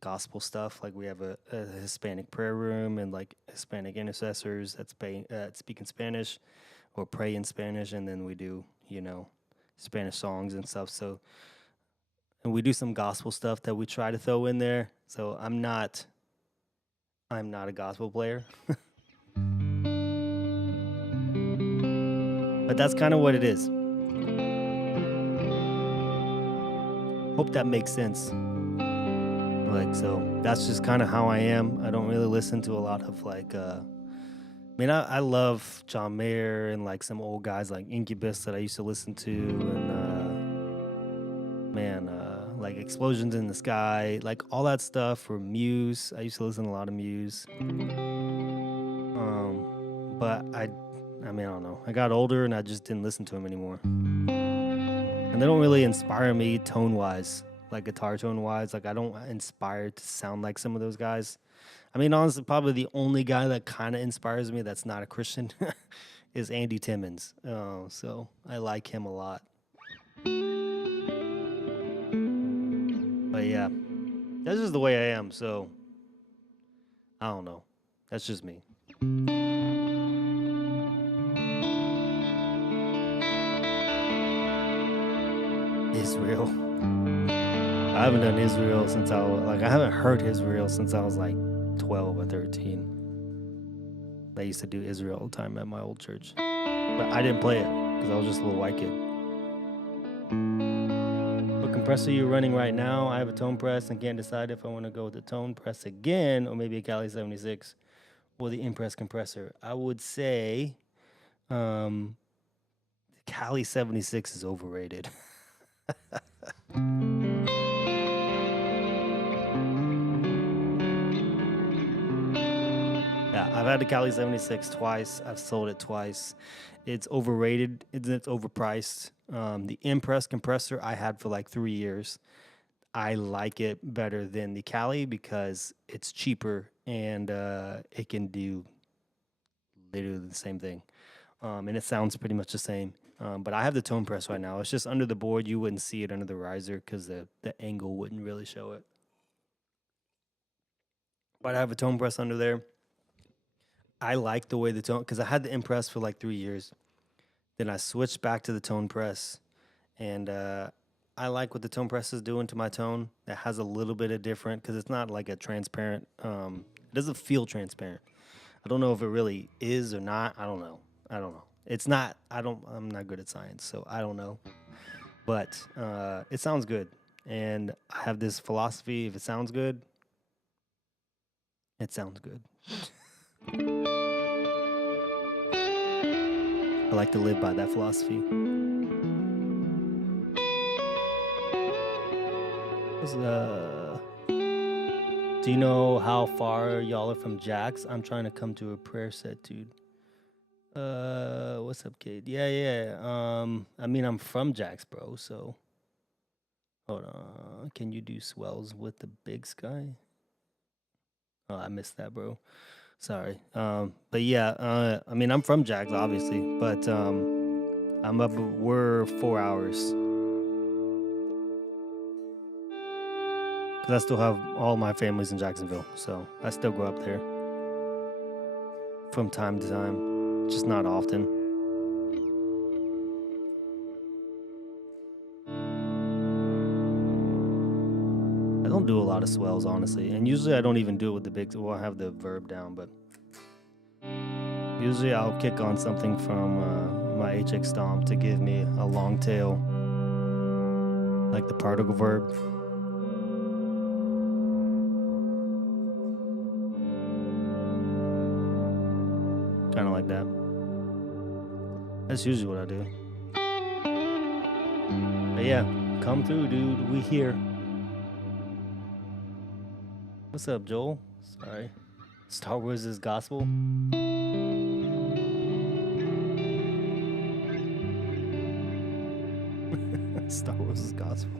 gospel stuff. Like we have a Hispanic prayer room and like Hispanic intercessors that speak in Spanish or pray in Spanish. And then we do, Spanish songs and stuff. So, and we do some gospel stuff that we try to throw in there. So I'm not a gospel player, but that's kind of what it is. Hope that makes sense. Like, so that's just kind of how I am. I don't really listen to a lot of like, I love John Mayer and like some old guys like Incubus that I used to listen to, and like Explosions in the Sky, like all that stuff. Or Muse. I used to listen to a lot of Muse. But I don't know. I got older and I just didn't listen to them anymore. And they don't really inspire me tone wise, like guitar tone wise. Like I don't inspire to sound like some of those guys. I mean, honestly, probably the only guy that kind of inspires me that's not a Christian is Andy Timmons. So I like him a lot. But yeah, that's just the way I am. So I don't know. That's just me. Israel. I haven't done Israel since I haven't heard Israel since I was like 12 or 13. I used to do Israel all the time at my old church. But I didn't play it because I was just a little white kid. What compressor are you running right now? I have a tone press and can't decide if I want to go with the tone press again or maybe a Cali 76 or the Impress compressor. I would say the Cali 76 is overrated. Yeah, I've had the Cali 76 twice. I've sold it twice. It's overrated. It's overpriced. The Impress compressor I had for like 3 years. I like it better than the Cali because it's cheaper and it can do literally the same thing. And it sounds pretty much the same. But I have the tone press right now. It's just under the board. You wouldn't see it under the riser because the angle wouldn't really show it. But I have a tone press under there. I like the way the tone, because I had the Impress for like 3 years. Then I switched back to the tone press, and I like what the tone press is doing to my tone. It has a little bit of different, because it's not like a transparent. It doesn't feel transparent. I don't know if it really is or not. I don't know. It's not. I'm not good at science, so I don't know. But it sounds good, and I have this philosophy: if it sounds good, it sounds good. I like to live by that philosophy. Do you know how far y'all are from Jax? I'm trying to come to a prayer set, dude. What's up, kid? Yeah. I mean, I'm from Jax, bro. So, hold on. Can you do swells with the big sky? Oh, I missed that, bro. Sorry. But yeah. I mean, I'm from Jax, obviously, but I'm up. We're 4 hours because I still have all my families in Jacksonville, so I still go up there from time to time, just not often. I don't do a lot of swells, honestly, and usually I don't even do it with the big. Well, I have the verb down, but usually I'll kick on something from my HX stomp to give me a long tail, like the particle verb. Kind of like that. That's usually what I do. But yeah, come through, dude. We here. What's up, Joel? Sorry. Star Wars is gospel. Star Wars is gospel.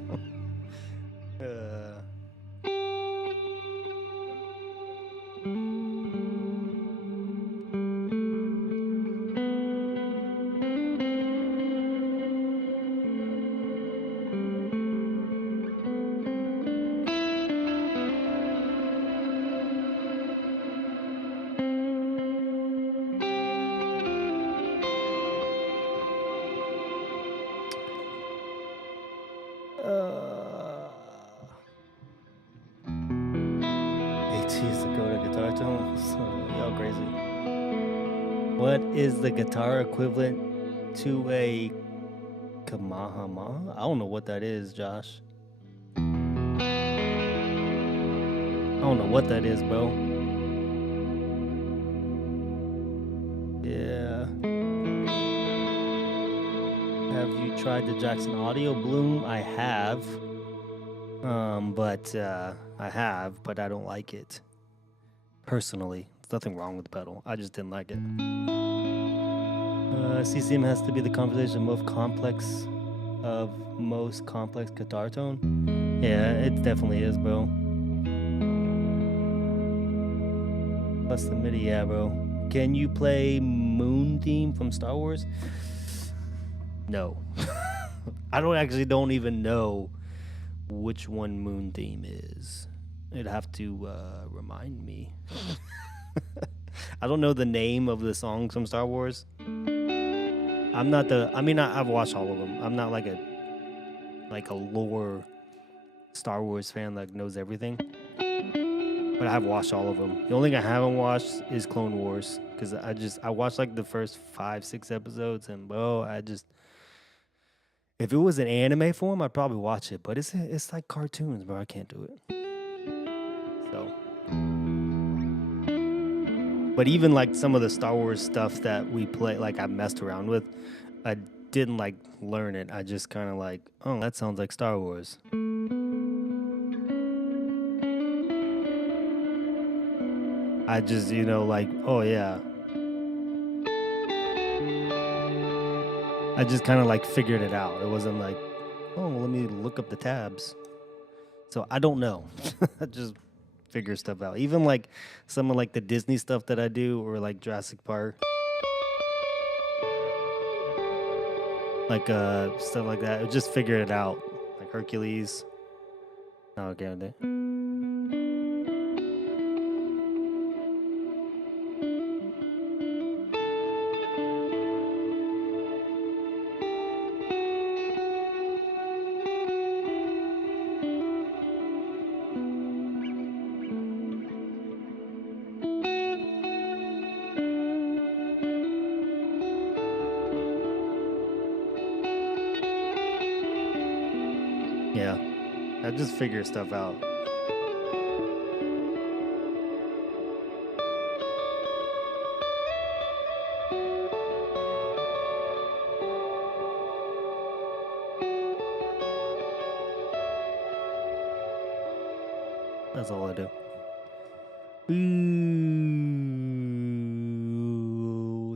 AT's to go to guitar tone. So y'all crazy. What is the guitar equivalent to a Kamahama? I don't know what that is, Josh. I don't know what that is, bro. Yeah. Have you tried the Jackson Audio Bloom? I have. I have, but I don't like it. Personally. There's nothing wrong with the pedal. I just didn't like it. CCM has to be the conversation most complex guitar tone. Yeah, it definitely is, bro. Plus the MIDI, yeah, bro. Can you play Moon Theme from Star Wars? No. I don't even know which one Moon Theme is. You'd have to remind me. I don't know the name of the songs from Star Wars. I've watched all of them. I'm not like a lore Star Wars fan that knows everything. But I've watched all of them. The only thing I haven't watched is Clone Wars because I watched like the first 5-6 episodes and bro, if it was an anime form, I'd probably watch it. But it's like cartoons, bro. I can't do it. So, but even like some of the Star Wars stuff that we play, like I messed around with, I didn't like learn it. I just kind of like, oh, that sounds like Star Wars. I just, like, oh yeah. I just kind of like figured it out. It wasn't like, oh, well, let me look up the tabs. So I don't know. I just figure stuff out. Even like some of like the Disney stuff that I do, or like Jurassic Park, like stuff like that. I just figure it out. Like Hercules. Oh, okay. Yeah, I just figure stuff out. That's all I do. Ooh.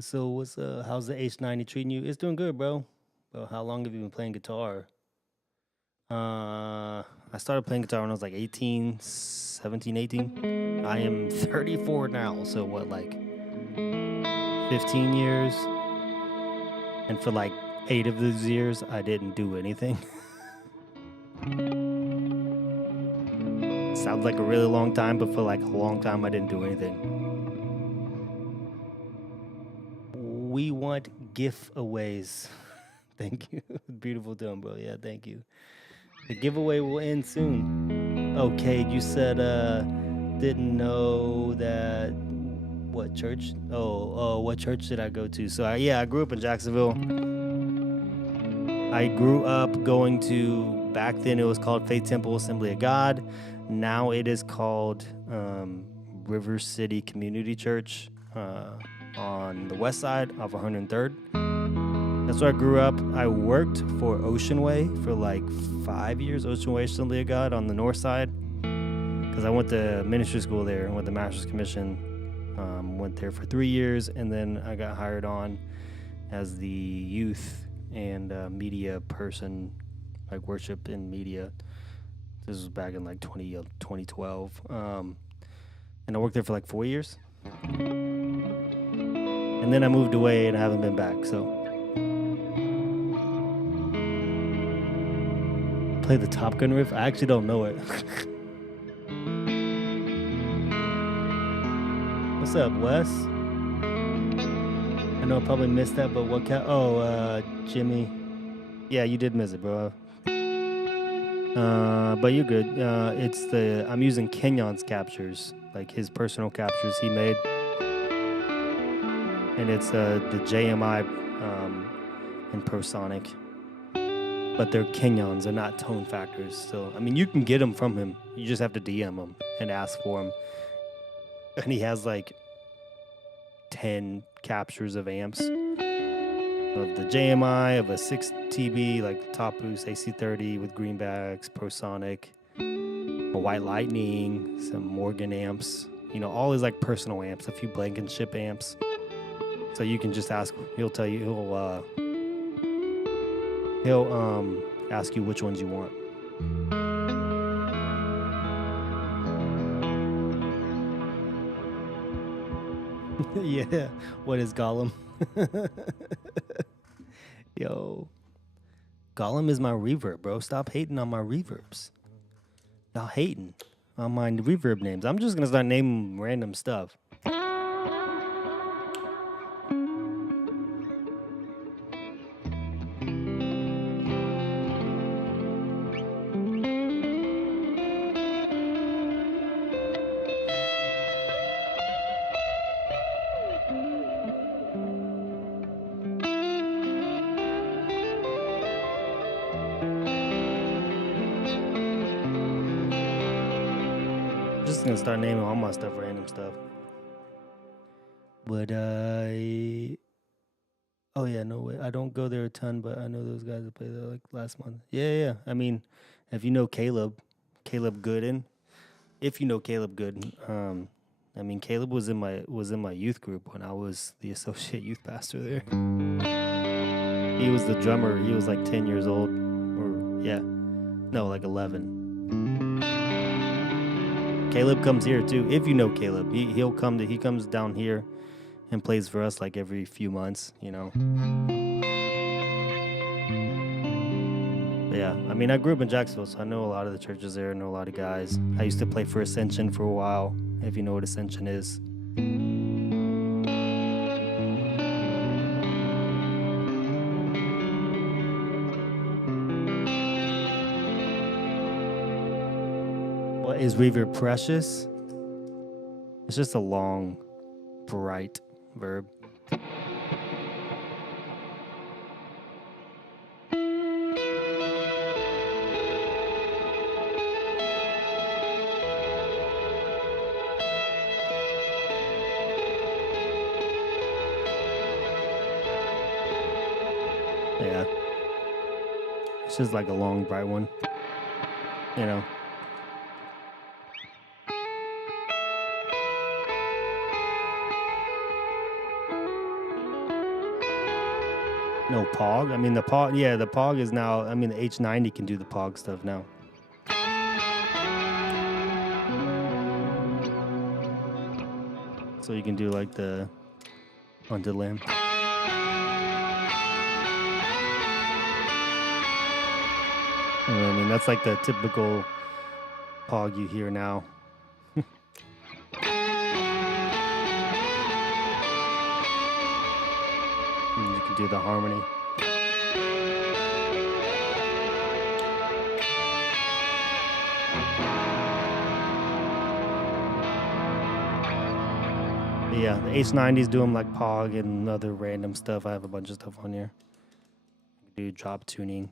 So what's how's the H90 treating you? It's doing good, bro. Bro, how long have you been playing guitar? I started playing guitar when I was like 18, 17, 18. I am 34 now, so what, like 15 years? And for like 8 of those years, I didn't do anything. Sounds like a really long time, but for like a long time, I didn't do anything. We want giveaways. Thank you. Beautiful tone, bro. Yeah, thank you. The giveaway will end soon. Okay, you said didn't know that what church? Oh, what church did I go to? So I grew up in Jacksonville. I grew up going to, back then it was called Faith Temple Assembly of God. Now it is called River City Community Church on the west side of 103rd. That's where I grew up. I worked for Ocean Way for like 5 years, Ocean Way Assembly of God on the north side, because I went to ministry school there and went to Master's Commission. Went there for 3 years, and then I got hired on as the youth and media person, like worship and media. This was back in like 2012. And I worked there for like 4 years. And then I moved away and I haven't been back, so. Play the Top Gun riff? I actually don't know it. What's up, Wes? I know I probably missed that, but what Jimmy. Yeah, you did miss it, bro. But you're good. I'm using Kenyon's captures, like his personal captures he made. And it's the JMI and Prosonic. But they're Kenyons, they're not tone factors. So, I mean, you can get them from him. You just have to DM him and ask for him. And he has like 10 captures of amps. Of the JMI, of a 6TB, like the Top Boost AC30 with greenbacks, Prosonic, a White Lightning, some Morgan amps. You know, all his like personal amps, a few Blankenship amps. So you can just ask, he'll tell you, he'll ask you which ones you want. Yeah, what is Gollum? Yo, Gollum is my reverb, bro. Stop hating on my reverbs. Y'all hating on my reverb names. I'm just gonna start naming random stuff. Just gonna start naming all my stuff random stuff. But oh yeah, no way. I don't go there a ton, but I know those guys that played there like last month. Yeah. I mean, if you know Caleb Gooden, if you know Caleb Gooden, I mean Caleb was in my youth group when I was the associate youth pastor there. He was the drummer. He was like 10 years old, like 11. Caleb comes here too. If you know Caleb, he comes down here and plays for us like every few months, you know. But yeah, I mean, I grew up in Jacksonville, so I know a lot of the churches there. I know a lot of guys. I used to play for Ascension for a while, if you know what Ascension is. What is reverb precious? It's just a long, bright verb. Yeah. It's just like a long, bright one. You know. No Pog. I mean the Pog. Yeah, the Pog is now. I mean the H90 can do the Pog stuff now. So you can do like the Haunted Lamb. I mean that's like the typical Pog you hear now. And you can do the harmony. But yeah, the H90s do them like Pog and other random stuff. I have a bunch of stuff on here. Do drop tuning.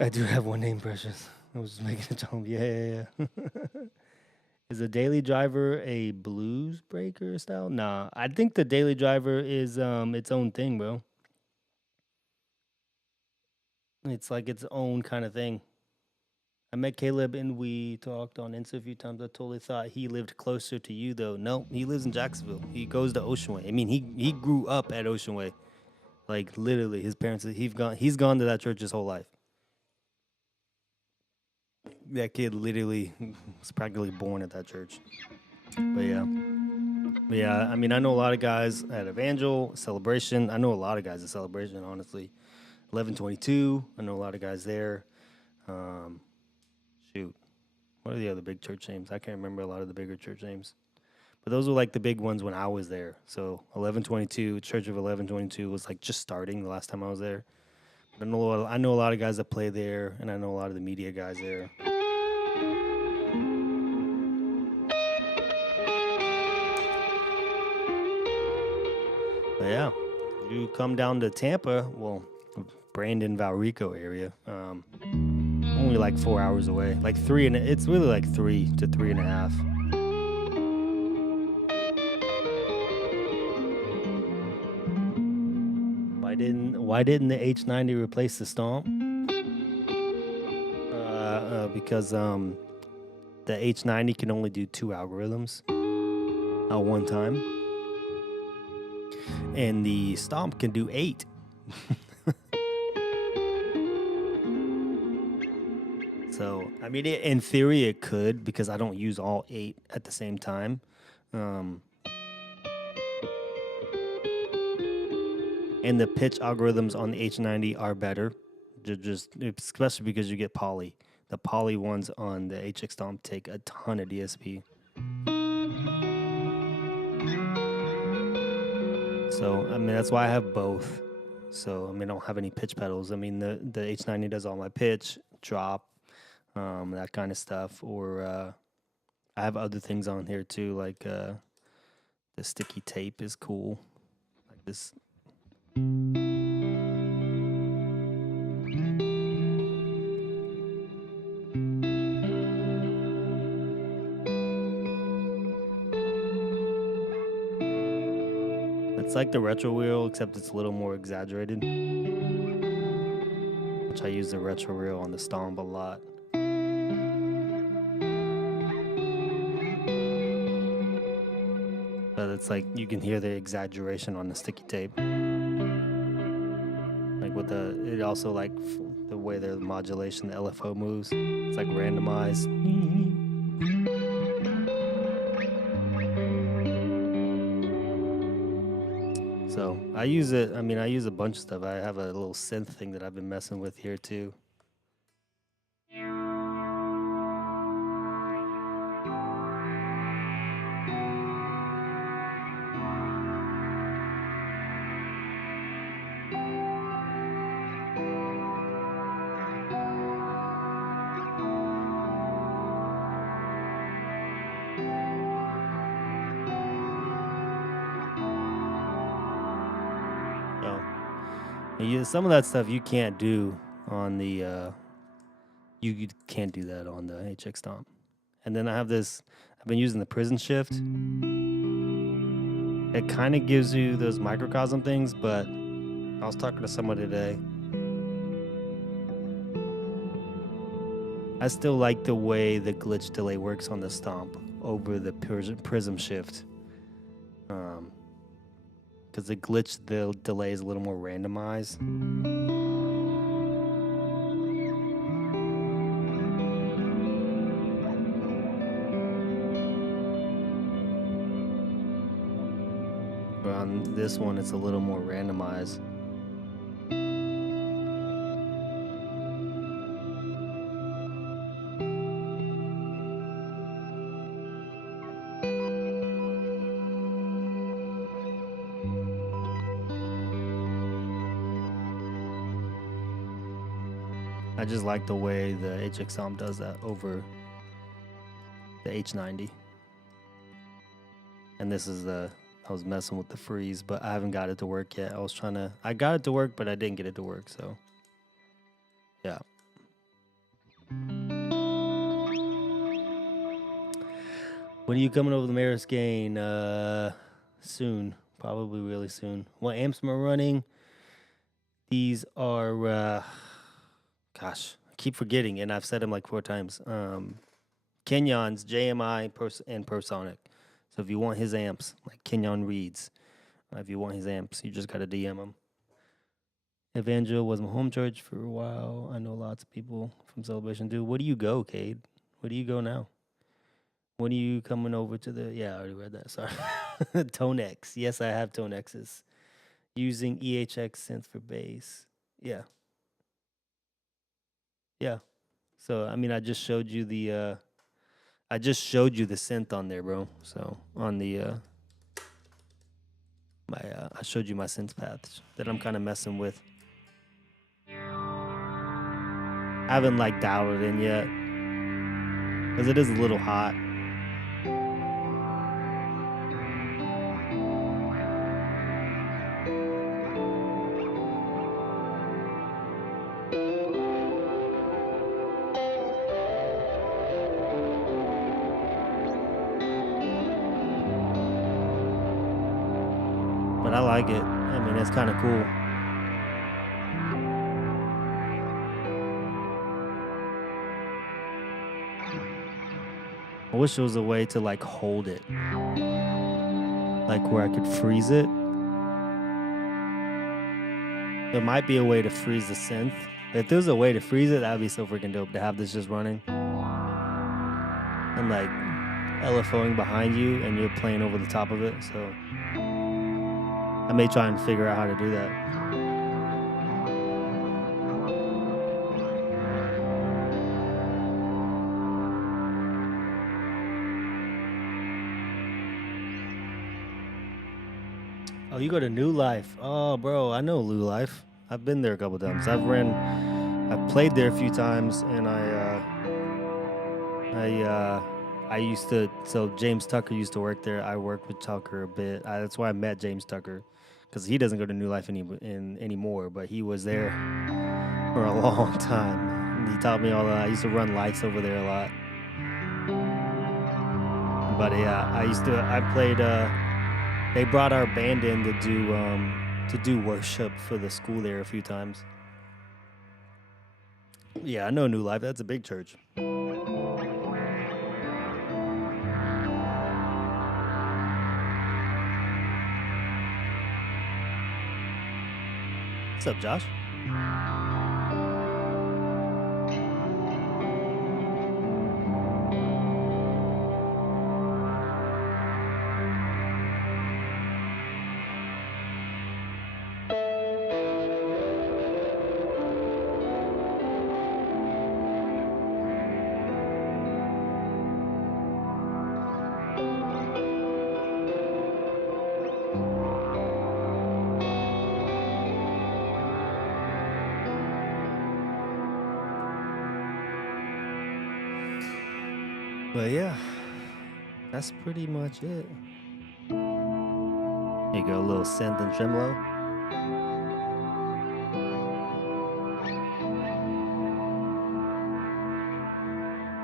I do have one name, Precious. I was just making a joke. Yeah. Is a daily driver a blues breaker style? Nah, I think the daily driver is its own thing, bro. It's like its own kind of thing. I met Caleb and we talked on Insta a few times. I totally thought he lived closer to you though. No, he lives in Jacksonville. He goes to Ocean Way. I mean, he grew up at Ocean Way. Like literally, his parents he's gone to that church his whole life. That kid literally was practically born at that church. But yeah. I mean, I know a lot of guys at Evangel Celebration. I know a lot of guys at Celebration. Honestly, 1122. I know a lot of guys there. Shoot, what are the other big church names? I can't remember a lot of the bigger church names. But those were like the big ones when I was there. So 1122, Church of 1122 was like just starting the last time I was there. But I know a lot of guys that play there, and I know a lot of the media guys there. But yeah, you come down to Tampa, well, Brandon, Valrico area, only like 4 hours away. Like it's really like 3 to 3.5. Why didn't the H90 replace the Stomp? Because the H90 can only do 2 algorithms at one time, and the Stomp can do 8. So I mean, in theory, it could because I don't use all 8 at the same time. And the pitch algorithms on the H90 are better, just especially because you get poly. The poly ones on the HX Stomp take a ton of DSP. So I mean that's why I have both. So I mean I don't have any pitch pedals. I mean the H90 does all my pitch, drop, that kind of stuff. Or I have other things on here too, like the sticky tape is cool, like this. It's like the retro wheel, except it's a little more exaggerated. Which I use the retro wheel on the Stomp a lot. But it's like you can hear the exaggeration on the sticky tape. Like with it also like the way the modulation, the LFO moves. It's like randomized. So I use it. I mean, I use a bunch of stuff. I have a little synth thing that I've been messing with here too. Some of that stuff you can't do on the you can't do that on the HX Stomp. And then I have this, I've been using the prison shift. It kind of gives you those microcosm things, but I was talking to someone today. I still like the way the glitch delay works on the stomp over the prism shift. Because the glitch delay is a little more randomized. But on this one, it's a little more randomized. I just like the way the HXOM does that over the H90. And this is I was messing with the freeze, but I haven't got it to work yet. I got it to work, but I didn't get it to work, so yeah. When are you coming over the Maris Gain? Soon. Probably really soon. What amps am I running? These are, gosh, I keep forgetting, and I've said them like 4 times. Kenyon's JMI and Personic. So if you want his amps, like Kenyon Reeds, if you want his amps, you just got to DM him. Evangel was my home church for a while. I know lots of people from Celebration too. Where do you go, Cade? Where do you go now? When are you coming over to the... Yeah, I already read that. Sorry. Tone X. Yes, I have Tone X's. Using EHX synth for bass. Yeah. Yeah. So, I mean, I just showed you the synth on there, bro. So, on the... I showed you my synth paths that I'm kind of messing with. I haven't, like, dialed it in yet. Because it is a little hot. But I like it. I mean, it's kind of cool. I wish there was a way to, like, hold it. Like, where I could freeze it. There might be a way to freeze the synth. If there's a way to freeze it, that'd be so freaking dope to have this just running. And, like, LFOing behind you, and you're playing over the top of it, so... I may try and figure out how to do that. Oh, you go to New Life. Oh, bro, I know New Life. I've been there a couple times. I've played there a few times, and I used to... So James Tucker used to work there. I worked with Tucker a bit. That's why I met James Tucker. Because he doesn't go to New Life anymore, but he was there for a long time. He taught me all that. I used to run lights over there a lot. But yeah, I played, they brought our band in to do worship for the school there a few times. Yeah, I know New Life. That's a big church. What's up, Josh? But yeah, that's pretty much it. Here you go, a little synth and tremolo.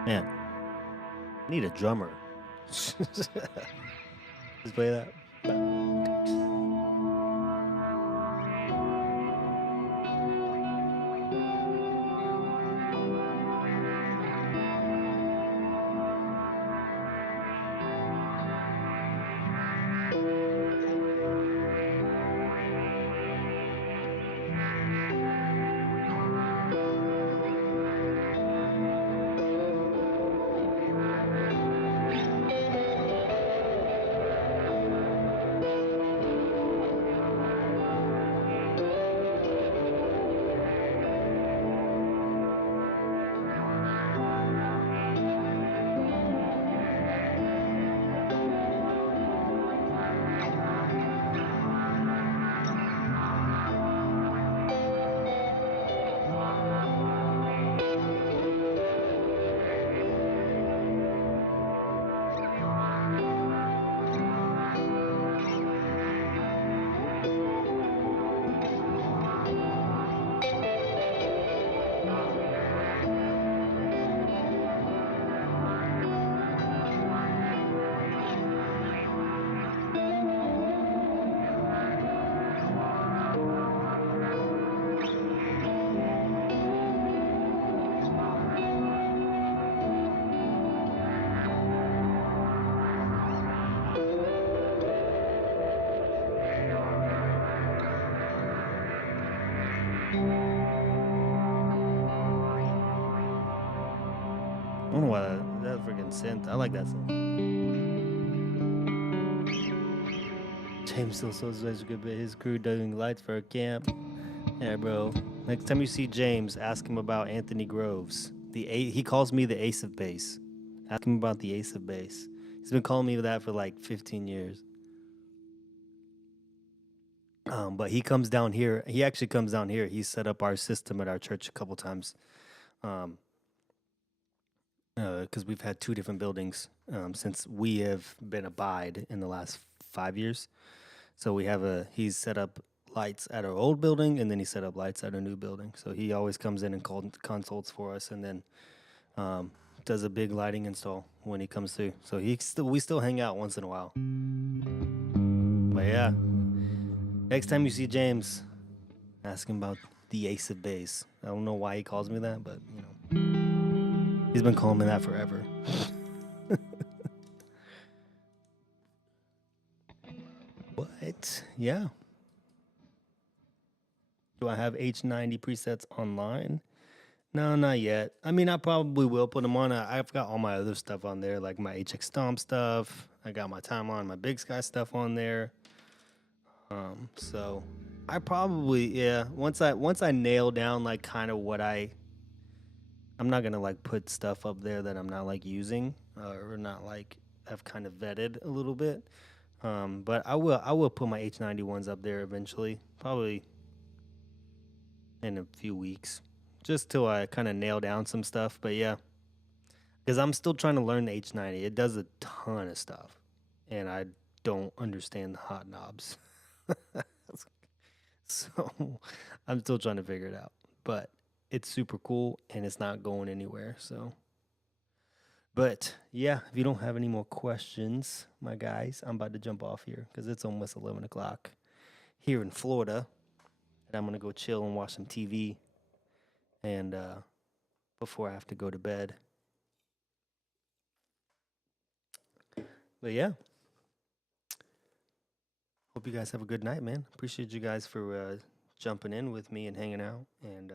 Man, I need a drummer. Just play that. I don't know why that freaking synth. I like that song. James still so such a good bit. His crew doing lights for a camp. Yeah, bro. Next time you see James, ask him about Anthony Groves. He calls me the ace of bass. Ask him about the ace of bass. He's been calling me that for like 15 years. But he comes down here. He actually comes down here. He set up our system at our church a couple times. Because we've had two different buildings since we have been abide in the last 5 years. So he's set up lights at our old building, and then he set up lights at our new building. So he always comes in and consults for us, and then does a big lighting install when he comes through. So we still hang out once in a while. But yeah, next time you see James, ask him about the ace of base. I don't know why he calls me that, but you know, he's been calling me that forever. But yeah. Do I have H90 presets online? No, not yet. I mean, I probably will put them on. I've got all my other stuff on there, like my HX Stomp stuff. I got my Timeline, my Big Sky stuff on there. So I probably, yeah. Once I nail down like kind of what I'm not gonna like put stuff up there that I'm not like using or not like I've kind of vetted a little bit. But I will put my H90 ones up there eventually, probably in a few weeks, just till I kind of nail down some stuff. But yeah, because I'm still trying to learn the H90. It does a ton of stuff, and I don't understand the hot knobs. So I'm still trying to figure it out. But it's super cool, and it's not going anywhere. So, but yeah, if you don't have any more questions, my guys, I'm about to jump off here because it's almost 11 o'clock here in Florida. And I'm going to go chill and watch some TV and before I have to go to bed. But yeah. Hope you guys have a good night, man. Appreciate you guys for jumping in with me and hanging out. And